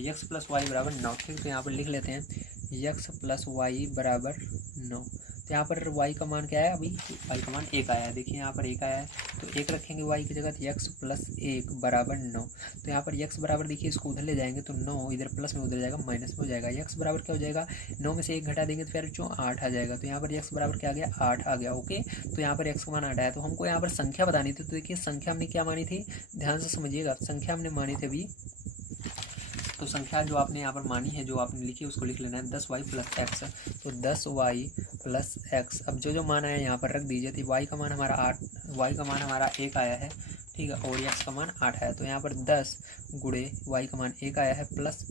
x प्लस वाई बराबर 9, ठीक, तो यहाँ पर लिख लेते हैं x प्लस वाई बराबर 9। तो यहाँ पर y का मान क्या है, अभी y का मान 1 आया है, देखिए यहाँ पर 1 आया है, तो 1 रखेंगे y की जगह, तो x प्लस 1 बराबर 9। तो यहाँ पर x बराबर देखिए इसको उधर ले जाएंगे तो 9 इधर प्लस में उधर जाएगा माइनस में हो जाएगा, x बराबर क्या हो जाएगा, 9 में से 1 घटा देंगे तो फिर जो 8 आ जाएगा। तो यहाँ पर x बराबर क्या आ गया, 8 आ गया, ओके। तो यहाँ पर x का मान 8 आया, तो हमको यहाँ पर संख्या बतानी थी, तो देखिए संख्या हमने क्या मानी थी, ध्यान से समझिएगा, संख्या हमने मानी थी अभी, तो संख्या जो आपने यहाँ पर मानी है, जो आपने लिखी है उसको लिख लेना है, 10y प्लस x, तो 10y प्लस x। अब जो मान आया यहाँ पर रख दीजिए, तो y का मान हमारा 1 आया है, ठीक है, और x का मान 8 है, तो यहाँ पर 10 गुणे y का मान 1 आया है प्लस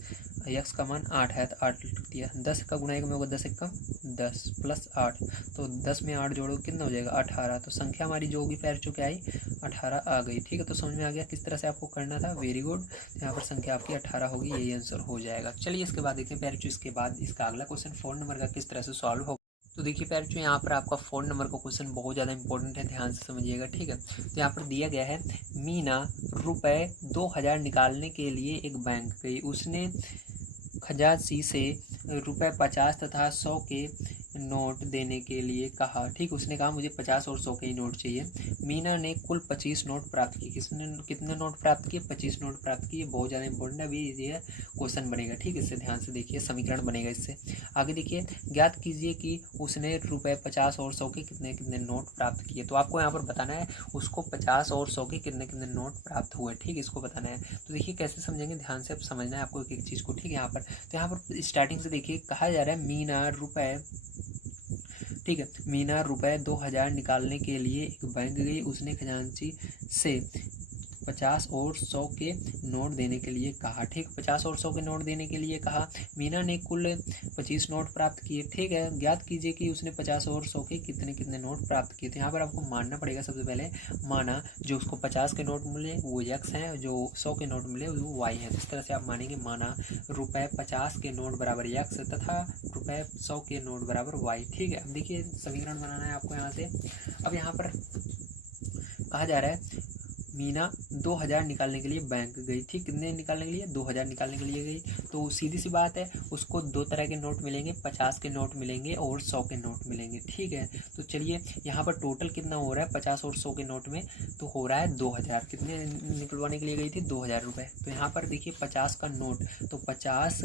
x का मान 8 है, तो 8 लिख दिया, 10 का गुणा 1 में होगा 10 1 10 प्लस 8, तो 10 में 8 जोड़ो कितना हो जाएगा, 18। तो संख्या हमारी जो होगी पैर चुके आई 18 आ गई, ठीक है। तो समझ में आ गया किस तरह से आपको करना था, वेरी गुड। यहाँ पर संख्या आपकी 18 होगी, यही आंसर हो जाएगा। चलिए इसके बाद देखते हैं पैर चु, इसके बाद इसका अगला क्वेश्चन 4 नंबर का किस तरह से सॉल्व होगा। तो देखिए पैर चु यहाँ पर आपका 4 नंबर का क्वेश्चन बहुत ज़्यादा इंपॉर्टेंट है, ध्यान से समझिएगा, ठीक है। तो यहाँ पर दिया गया है, मीना रुपए 2000 निकालने के लिए एक बैंक गई, उसने खजांची से रुपए 50 तथा 100 के नोट देने के लिए कहा, ठीक, उसने कहा मुझे 50 और 100 के ही नोट चाहिए। मीना ने कुल 25 नोट प्राप्त किए, किसने कितने नोट प्राप्त किए, 25 नोट प्राप्त किए, बहुत ज़्यादा इंपॉर्टेंट है, अभी ये क्वेश्चन बनेगा, ठीक है, इससे ध्यान से देखिए, समीकरण बनेगा इससे। आगे देखिए, ज्ञात कीजिए कि उसने रुपए 50 और 100 के कितने कितने नोट प्राप्त किए। तो आपको यहाँ पर बताना है उसको 50 और 100 के कितने कितने नोट प्राप्त हुए, ठीक, इसको बताना है। तो देखिए कैसे समझेंगे, ध्यान से समझना है आपको एक एक चीज़ को, ठीक है। यहाँ पर तो यहाँ पर स्टार्टिंग से देखिए कहा जा रहा है मीना रुपए, ठीक है, मीना रुपए 2000 निकालने के लिए एक बैंक गई, उसने खजांची से 50 और 100 के नोट देने के लिए कहा, ठीक, 50 और 100 के नोट देने के लिए कहा। मीना ने कुल 25 नोट प्राप्त किए, ठीक है। ज्ञात कीजिए कि उसने 50 और 100 के कितने कितने नोट प्राप्त किए। तो यहाँ पर आपको मानना पड़ेगा, सबसे पहले माना जो उसको 50 के नोट मिले वो x हैं, जो 100 के नोट मिले वो y हैं। इस तरह से आप मानेंगे, माना रुपए 50 के नोट बराबर x तथा रुपए 100 के नोट बराबर y, ठीक है। अब देखिए समीकरण बनाना है आपको यहाँ से। अब यहाँ पर कहा जा रहा है मीना 2000 निकालने के लिए बैंक गई, ठीक, कितने निकालने के लिए, 2000 निकालने के लिए गई। तो सीधी सी बात है, उसको दो तरह के नोट मिलेंगे, 50 के नोट मिलेंगे और 100 के नोट मिलेंगे, ठीक है। तो चलिए यहाँ पर टोटल कितना हो रहा है 50 और 100 के नोट में, तो हो रहा है 2000, कितने निकलवाने के लिए गई थी, 2000 रुपये। तो यहाँ पर देखिए 50 का नोट, तो 50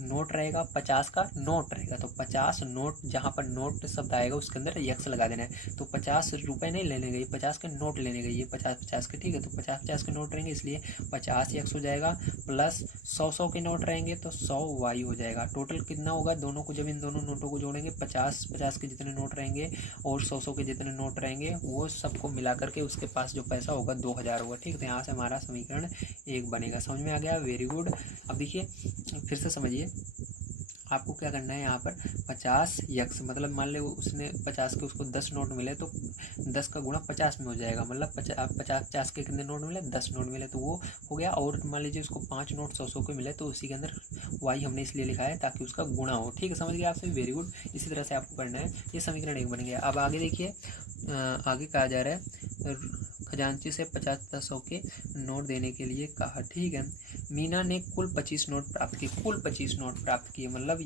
नोट रहेगा, 50 का नोट रहेगा, तो 50 नोट, जहाँ पर नोट शब्द आएगा उसके अंदर x लगा देना है। तो 50 रुपये नहीं लेने गई, 50 के नोट लेने गई है, 50-50 के, ठीक है। तो 50-50 के नोट रहेंगे इसलिए 50 x हो जाएगा, प्लस 100-100 के नोट रहेंगे तो 100 y हो जाएगा। टोटल कितना होगा दोनों को, जब इन दोनों नोटों को जोड़ेंगे 50-50 के जितने नोट रहेंगे और 100-100 के जितने नोट रहेंगे वो सबको मिला करके उसके पास जो पैसा होगा 2000 होगा, ठीक है। तो यहाँ से हमारा समीकरण 1 बनेगा। समझ में आ गया, वेरी गुड। अब देखिए फिर से समझिए, आपको क्या करना है यहाँ पर 50x, मतलब मान लो उसने 50 के उसको 10 नोट मिले तो 10 का गुणा 50 में हो जाएगा, मतलब 50 के कितने नोट मिले, 10 नोट मिले तो वो हो गया। और मान लीजिए उसको 5 नोट 100 के मिले तो उसी के अंदर y हमने इसलिए लिखा है ताकि उसका गुणा हो, ठीक है। समझ गए आप सभी, वेरी गुड। इसी तरह से आपको करना है, ये समीकरण 1 बन गया। अब आगे देखिए, आगे कहा जा रहा है खजांची से 50-100 के नोट देने के लिए कहा, ठीक है। मीना ने कुल 25 नोट प्राप्त किए, कुल 25 नोट प्राप्त किए, मतलब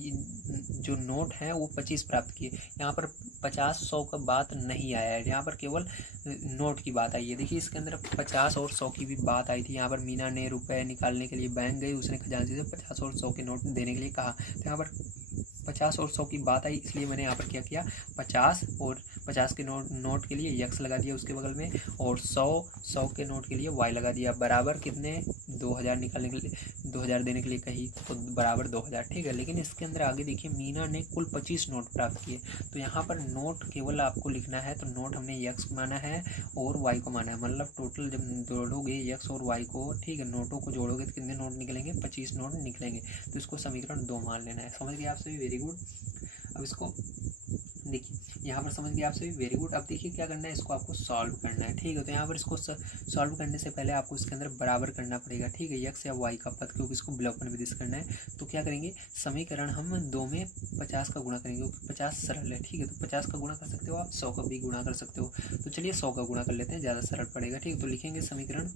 जो नोट हैं वो 25 प्राप्त किए। यहाँ पर 50-100 का बात नहीं आया है, यहाँ पर केवल नोट की बात आई है। देखिए इसके अंदर 50 और 100 की भी बात आई थी। यहाँ पर मीना ने रुपए निकालने के लिए बैंक गई, उसने खजांची से 50 और 100 के नोट देने के लिए कहा। तो यहाँ पर 50 और 100 की बात आई, इसलिए मैंने यहाँ पर क्या किया, 50 और 50 के नोट के लिए x लगा दिया उसके बगल में, और 100 के नोट के लिए y लगा दिया, बराबर कितने 2000 निकालने के लिए, 2000 देने के लिए कही तो बराबर 2000, ठीक है। लेकिन इसके अंदर आगे देखिए, मीना ने कुल 25 नोट प्राप्त किए, तो यहाँ पर नोट केवल आपको लिखना है, तो नोट हमने x माना है और y को माना है, मतलब टोटल जब जोड़ोगे x और y को, ठीक है, नोटों को जोड़ोगे तो कितने नोट निकलेंगे, 25 नोट निकलेंगे। तो इसको समीकरण 2 मान लेना है। समझ गए आप सभी, वेरी गुड। अब इसको देखिए, यहाँ पर समझ गए आप सभी, वेरी गुड। अब देखिए क्या करना है, इसको आपको सॉल्व करना है, ठीक है। तो यहाँ पर इसको सॉल्व करने से पहले आपको इसके अंदर बराबर करना पड़ेगा, ठीक है, x या y का पद, क्योंकि इसको ब्लॉक में विदिश करना है। तो क्या करेंगे, समीकरण हम 2 में 50 का गुणा करेंगे, क्योंकि 50 सरल है, ठीक है। तो 50 का गुणा कर सकते हो आप, 100 का भी गुणा कर सकते हो। तो चलिए 100 का गुणा कर लेते हैं, ज़्यादा सरल पड़ेगा, ठीक है। तो लिखेंगे समीकरण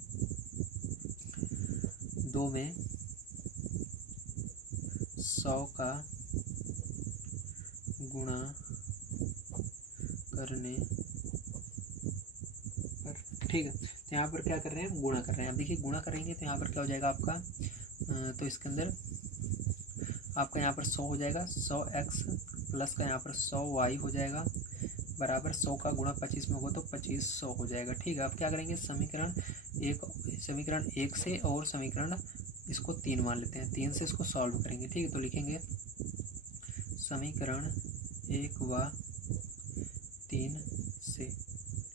2 में 100 का गुणा करने पर, ठीक है। तो यहाँ पर क्या कर रहे हैं, गुणा कर रहे हैं। अब देखिए गुणा करेंगे तो यहाँ पर क्या हो जाएगा आपका, तो इसके अंदर आपका यहाँ पर 100 हो जाएगा, 100x प्लस का यहाँ पर 100y हो जाएगा, बराबर 100 का गुणा 25 में होगा तो 2500 हो जाएगा, ठीक है। अब क्या करेंगे, समीकरण 1 से और समीकरण इसको 3 मान लेते हैं, 3 से इसको सॉल्व करेंगे, ठीक है। तो लिखेंगे समीकरण 1 व 3 से,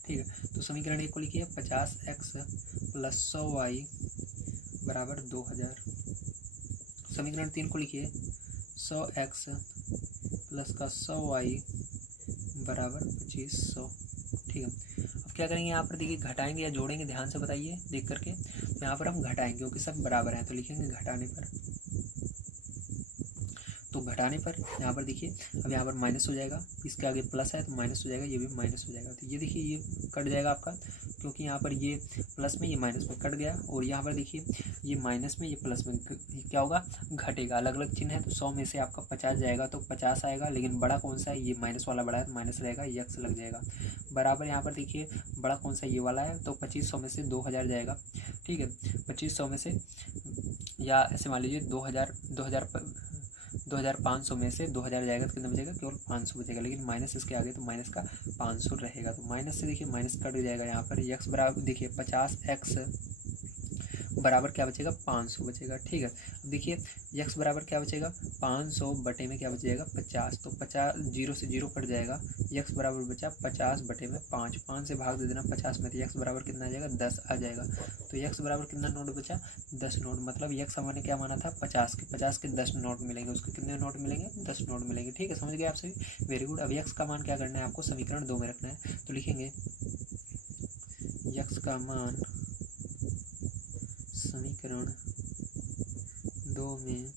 ठीक है। तो समीकरण 1 को लिखिए 50x प्लस 100y बराबर 2000। समीकरण 3 को लिखिए 100x प्लस का 100y बराबर 2500, ठीक है। अब क्या करेंगे, यहाँ पर देखिए घटाएंगे या जोड़ेंगे, ध्यान से बताइए देख करके। तो यहाँ पर हम घटाएंगे क्योंकि सब बराबर हैं, तो लिखेंगे घटाने पर। तो घटाने पर यहाँ पर देखिए, अब यहाँ पर माइनस हो जाएगा, इसके आगे प्लस है तो माइनस हो जाएगा, ये भी माइनस हो जाएगा। तो ये देखिए ये कट जाएगा आपका, क्योंकि यहाँ पर ये प्लस में ये माइनस में कट गया, और यहाँ पर देखिए ये माइनस में ये प्लस में क्या होगा, घटेगा। अलग अलग चिन्ह है तो 100 में से आपका 50 जाएगा तो 50 आएगा, लेकिन बड़ा कौन सा है, ये माइनस वाला बड़ा है तो माइनस रहेगा, x लग जाएगा। बराबर यहाँ पर देखिए बड़ा कौन सा, ये वाला है, तो 2500 में से 2000 जाएगा, ठीक है। 2500 में से, या ऐसे मान लीजिए 2500 में से 2000 जाएगा तो कितना बचेगा, केवल 500 बचेगा, लेकिन माइनस इसके आगे तो माइनस का 500 रहेगा। तो माइनस से देखिए माइनस कट जाएगा, यहाँ पर x बराबर देखिए 50x बराबर क्या बचेगा, 500 बचेगा, ठीक है। अब देखिए x बराबर क्या बचेगा, 500 बटे में क्या बचेगा 50, तो 50 0 से 0 कट जाएगा, x बराबर बचा 50 बटे में 5, 5 से भाग दे देना 50 में, तो x बराबर कितना आ जाएगा, 10 आ जाएगा। तो x बराबर कितना नोट बचा, 10 नोट, मतलब x हमने क्या माना था 50 के 10 नोट मिलेंगे, उसके कितने नोट मिलेंगे, 10 नोट मिलेंगे, ठीक है। समझ गए आप सभी, वेरी गुड। अब x का मान क्या करना है आपको, समीकरण 2 में रखना है। तो लिखेंगे x का मान समीकरण 2 में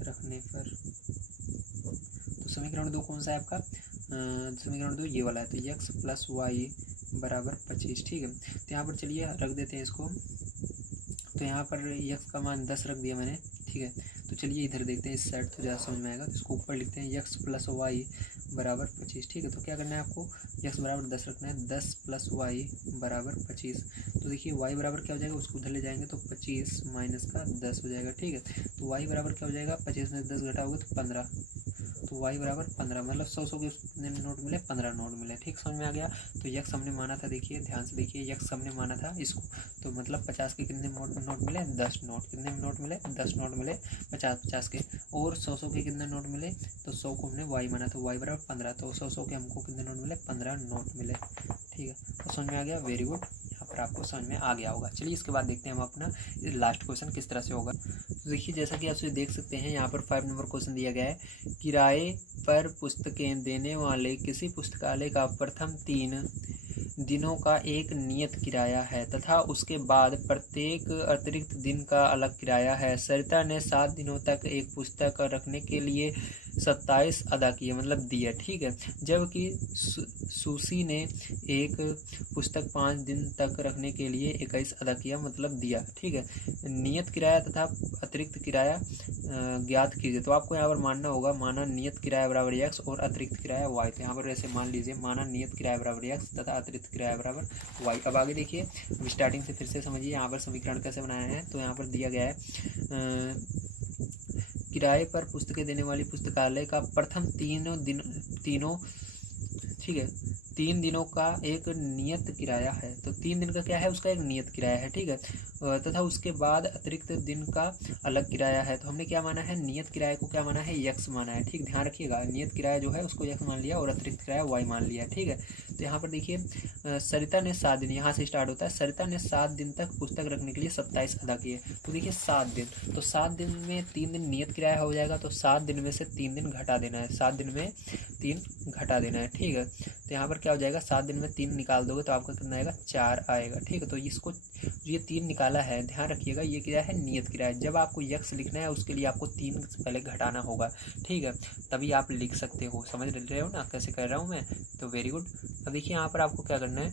रखने पर, तो समीकरण 2 कौन सा है आपका, समीकरण 2 ये वाला है, तो x प्लस वाई बराबर 25, ठीक है। तो यहाँ पर चलिए रख देते हैं इसको, तो यहाँ पर x का मान 10 रख दिया मैंने, ठीक है। तो चलिए इधर देखते हैं, इस साइड तो ज़्यादा समझ में आएगा, तो इसको ऊपर लिखते हैं x प्लस वाई बराबर 25, ठीक है। तो क्या करना है आपको, x बराबर 10 रखना है, 10 प्लस वाई बराबर 25। तो देखिए y बराबर क्या हो जाएगा, उसको उधर ले जाएंगे तो 25 माइनस का 10 हो जाएगा, ठीक है। तो y बराबर क्या हो जाएगा, 25 में 10 घटाओगे तो 15, तो तो y बराबर 15, मतलब 100 के कितने नोट मिले, 15 नोट मिले। ठीक, समझ में आ गया। तो यक्स हमने माना था, देखिए ध्यान से देखिए, यक्स हमने माना था इसको, तो मतलब 50 के कितने नोट मिले, 10 नोट। कितने नोट मिले, 10 नोट मिले 50 के। और 100 के कितने नोट मिले, तो 100 को हमने y माना, तो y बराबर 15, तो 100 के हमको कितने नोट मिले, 15 नोट मिले। ठीक है, तो समझ में आ गया, वेरी गुड, यहाँ पर आपको समझ में आ गया होगा। चलिए इसके बाद देखते हैं हम अपना लास्ट क्वेश्चन किस तरह से होगा। तो देखिए जैसा कि आप देख सकते हैं यहाँ पर 5 नंबर क्वेश्चन दिया गया है। किराए पर पुस्तकें देने वाले किसी पुस्तकालय का प्रथम 3 दिनों का एक नियत किराया है तथा उसके बाद प्रत्येक अतिरिक्त दिन का अलग किराया है। सरिता ने 7 दिनों तक एक पुस्तक रखने के लिए 27 अदा किए, मतलब दिए। ठीक है, जबकि सुशी ने एक पुस्तक 5 दिन तक रखने के लिए 21 अदा किया, मतलब दिया। ठीक है, नियत किराया तथा अतिरिक्त किराया ज्ञात कीजिए। तो आपको यहाँ पर मानना होगा, माना नियत किराया बराबर x और अतिरिक्त किराया y। तो यहाँ पर ऐसे मान लीजिए, माना नियत किराया बराबर x तथा अतिरिक्त किराया बराबर y। अब आगे देखिए, अब स्टार्टिंग से फिर से समझिए यहाँ पर समीकरण कैसे बनाया है। तो यहाँ पर दिया गया है किराए पर पुस्तकें देने वाली पुस्तकालय का प्रथम तीनों ठीक है 3 दिनों का एक नियत किराया है। तो 3 दिन का क्या है, उसका एक नियत किराया है। ठीक है, तथा उसके बाद अतिरिक्त दिन का अलग किराया है। तो हमने क्या माना है, नियत किराए को क्या माना है, यक्स माना है। ठीक, ध्यान रखिएगा, नियत किराया जो है उसको यक्स मान लिया और अतिरिक्त किराया वाई मान लिया। ठीक है, तो यहाँ पर देखिए सरिता ने 7 दिन, यहाँ से स्टार्ट होता है, सरिता ने 7 दिन तक पुस्तक रखने के लिए 27 अदा किए। तो देखिए 7 दिन, तो 7 दिन में 3 दिन नियत किराया हो जाएगा, तो 7 दिन में से 3 दिन घटा देना है, 7 दिन में 3 घटा देना है। ठीक है, तो यहाँ पर क्या हो जाएगा, 7 दिन में 3 निकाल दोगे तो आपका कितना आएगा, 4 आएगा। ठीक है, तो इसको ये 3 निकाला है, ध्यान रखिएगा, ये क्या है, नियत किराया। जब आपको यक्स लिखना है उसके लिए आपको 3 से पहले घटाना होगा। ठीक है, तभी आप लिख सकते हो। समझ रहे हो ना कैसे कर रहा हूँ मैं, तो वेरी गुड। अब देखिए यहाँ पर आपको क्या करना है,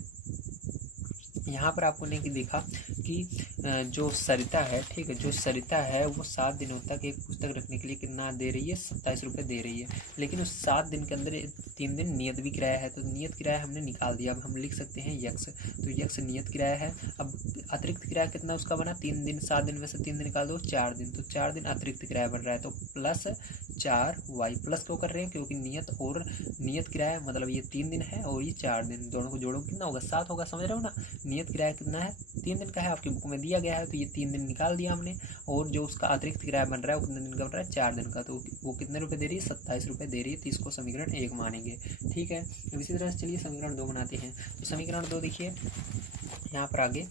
यहाँ पर आपको ने देखा कि जो सरिता है, ठीक है, जो सरिता है वो 7 दिनों तक एक पुस्तक रखने के लिए कितना दे रही है, 27 रुपये दे रही है। लेकिन उस 7 दिन के अंदर 3 दिन नियत भी किराया है, तो नियत किराया हमने निकाल दिया। अब हम लिख सकते हैं यक्स, तो यक्स नियत किराया है। अब अतिरिक्त किराया कितना उसका बना, 3 दिन, 7 दिन में से 3 दिन निकाल दो, 4 दिन, तो 4 दिन अतिरिक्त किराया बन रहा है। तो प्लस 4y, प्लस क्यों कर रहे हैं, क्योंकि नियत किराया मतलब ये 3 दिन है और ये 4 दिन, दोनों को जोड़ो कितना होगा, 7 होगा। समझ रहे हो ना, नियत किराया कितना है, 3 दिन का है, आपकी बुक में दिया गया है, तो ये 3 दिन निकाल दिया हमने। और जो उसका अतिरिक्त किराया बन रहा है वो कितने दिन का बन रहा है, 4 दिन का, तो वो कितने रुपए दे रही है, 27 रुपये दे रही है। तो इसको समीकरण 1 मानेंगे। ठीक है, अब इसी तरह से चलिए समीकरण 2 बनाते हैं। तो समीकरण 2 देखिए यहाँ पर आगे,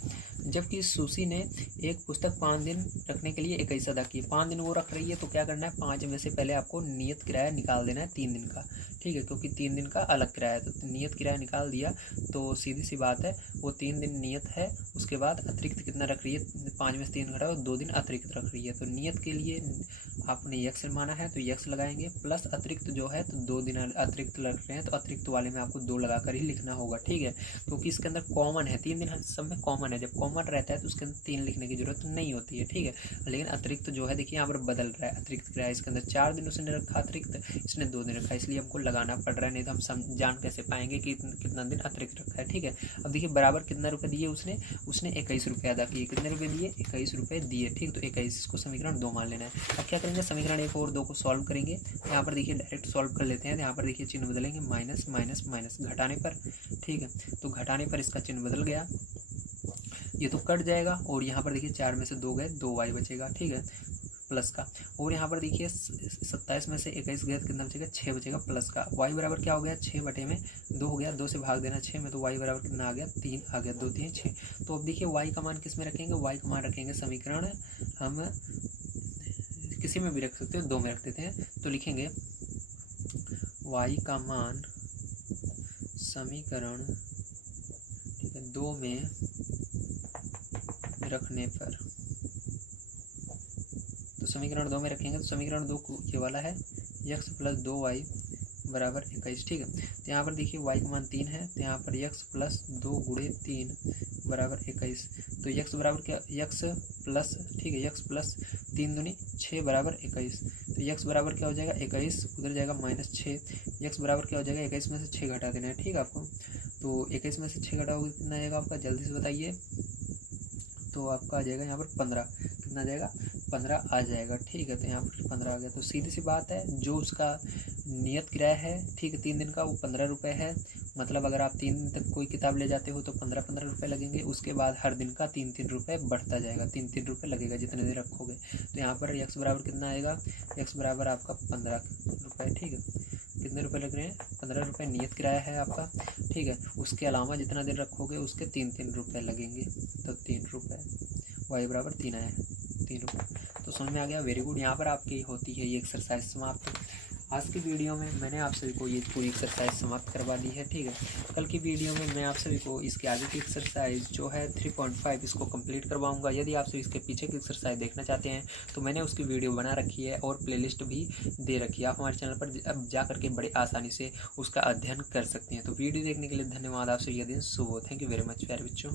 जबकि सुशी ने एक पुस्तक 5 दिन रखने के लिए 21 अदा किए। 5 दिन वो रख रही है, तो क्या करना है, 5 में से पहले आपको नियत किराया निकाल देना है 3 दिन का। ठीक है, क्योंकि 3 दिन का अलग किराया है, तो नियत किराया निकाल दिया, तो सीधी सी बात है वो 3 दिन नियत है। उसके बाद अतिरिक्त कितना रख रही है, 5 में से 3 घटाओ, 2 दिन अतिरिक्त रख रही है। तो नियत के लिए आपने यक्स माना है, तो यक्स लगाएंगे, प्लस अतिरिक्त जो है तो 2 दिन अतिरिक्त लग रहे हैं, तो अतिरिक्त वाले में आपको 2 लगाकर ही लिखना होगा। ठीक है, क्योंकि इसके अंदर कॉमन है, 3 दिन सब में कॉमन है, जब कॉमन रहता है तो उसके अंदर 3 लिखने की जरूरत नहीं होती है। ठीक है, लेकिन अतिरिक्त जो है देखिए यहाँ पर बदल रहा है, अतिरिक्त किराया इसके अंदर 4 दिन उसने रखा अतिरिक्त, इसने 2 दिन रखा, इसलिए हमको लगाना पड़ रहा है, नहीं तो हम जान कैसे पाएंगे कि कितना दिन अतिरिक्त रखा है। ठीक है, अब देखिए बराबर कितना रुपये दिए उसने 21 रुपये अदा किए। कितने रुपये दिए, 21 रुपये दिए। ठीक, तो 21, इसको समीकरण 2 मान लेना है। अब क्या करेंगे, समीकरण 1 और 2 को सॉल्व करेंगे। यहाँ पर देखिए डायरेक्ट सॉल्व कर लेते हैं, यहाँ पर देखिए चिन्ह बदलेंगे, माइनस माइनस माइनस घटाने पर। ठीक है, तो घटाने पर इसका चिन्ह बदल गया, ये तो कट जाएगा, और यहाँ पर देखिए 4 में से 2 गए, 2y बचेगा। ठीक है, प्लस का, और यहाँ पर देखिए 27 में से 21 गए, कितना बचेगा, 6 बचेगा प्लस का। y बराबर क्या हो गया, 6/2 हो गया, 2 से भाग देना 6 में, तो y बराबर कितना आ गया, 3 आ गया, 2 3 6। तो अब देखिए y का मान किस में रखेंगे, y का मान रखेंगे समीकरण हम किसी में भी रख सकते हो, 2 में रख देते हैं। तो लिखेंगे y का मान समीकरण, ठीक है, 2 में रखने पर, तो समीकरण 2 में रखेंगे, तो समीकरण 2 ये वाला है, x प्लस 2y बराबर 21। ठीक है, तो यहाँ पर देखिए y का मान 3 है, तो यहाँ पर x प्लस 2 गुणे 3 बराबर 21। तो x बराबर क्या, x प्लस, ठीक है, x प्लस 3 दूनी 6 बराबर 21। तो x बराबर क्या हो जाएगा, 21 उधर जाएगा -6, x बराबर क्या हो जाएगा, 21 में से 6 घटा देना है। ठीक है आपको, तो 21 में से 6 घटाओगे कितना आएगा आपका, जल्दी से बताइए, तो आपका आ जाएगा यहाँ पर 15, कितना आ जाएगा, 15 आ जाएगा। ठीक है, तो यहाँ पर 15 आ गया। तो सीधी सी बात है, जो उसका नियत किराया है, ठीक है, 3 दिन का, वो 15 रुपये है। मतलब अगर आप 3 दिन तक कोई किताब ले जाते हो तो 15-15 रुपये लगेंगे। उसके बाद हर दिन का 3-3 रुपये बढ़ता जाएगा, 3-3 रुपये लगेगा जितने दिन रखोगे। तो यहाँ पर x बराबर कितना आएगा, x बराबर आपका 15 रुपये, ठीक है। कितने रुपए लग रहे हैं, 15 रुपये नियत किराया है आपका, ठीक है। उसके अलावा जितना दिन रखोगे उसके 3-3 रुपये लगेंगे, तो 3 रुपये, y बराबर 3 आया, 3 रुपये। तो समझ में आ गया, वेरी गुड। यहाँ पर आपकी होती है ये एक्सरसाइज समाप्त। आज की वीडियो में मैंने आप सभी को ये पूरी एक्सरसाइज समाप्त करवा दी है, ठीक है। कल की वीडियो में मैं आप सभी को इसके आगे की एक्सरसाइज जो है 3.5 इसको कंप्लीट करवाऊंगा। यदि आप सभी इसके पीछे की एक्सरसाइज देखना चाहते हैं तो मैंने उसकी वीडियो बना रखी है और प्लेलिस्ट भी दे रखी है। आप हमारे चैनल पर अब जा करके बड़े आसानी से उसका अध्ययन कर सकते हैं। तो वीडियो देखने के लिए धन्यवाद। आप सभी का दिन शुभ हो। थैंक यू वेरी मच प्यारे बच्चों।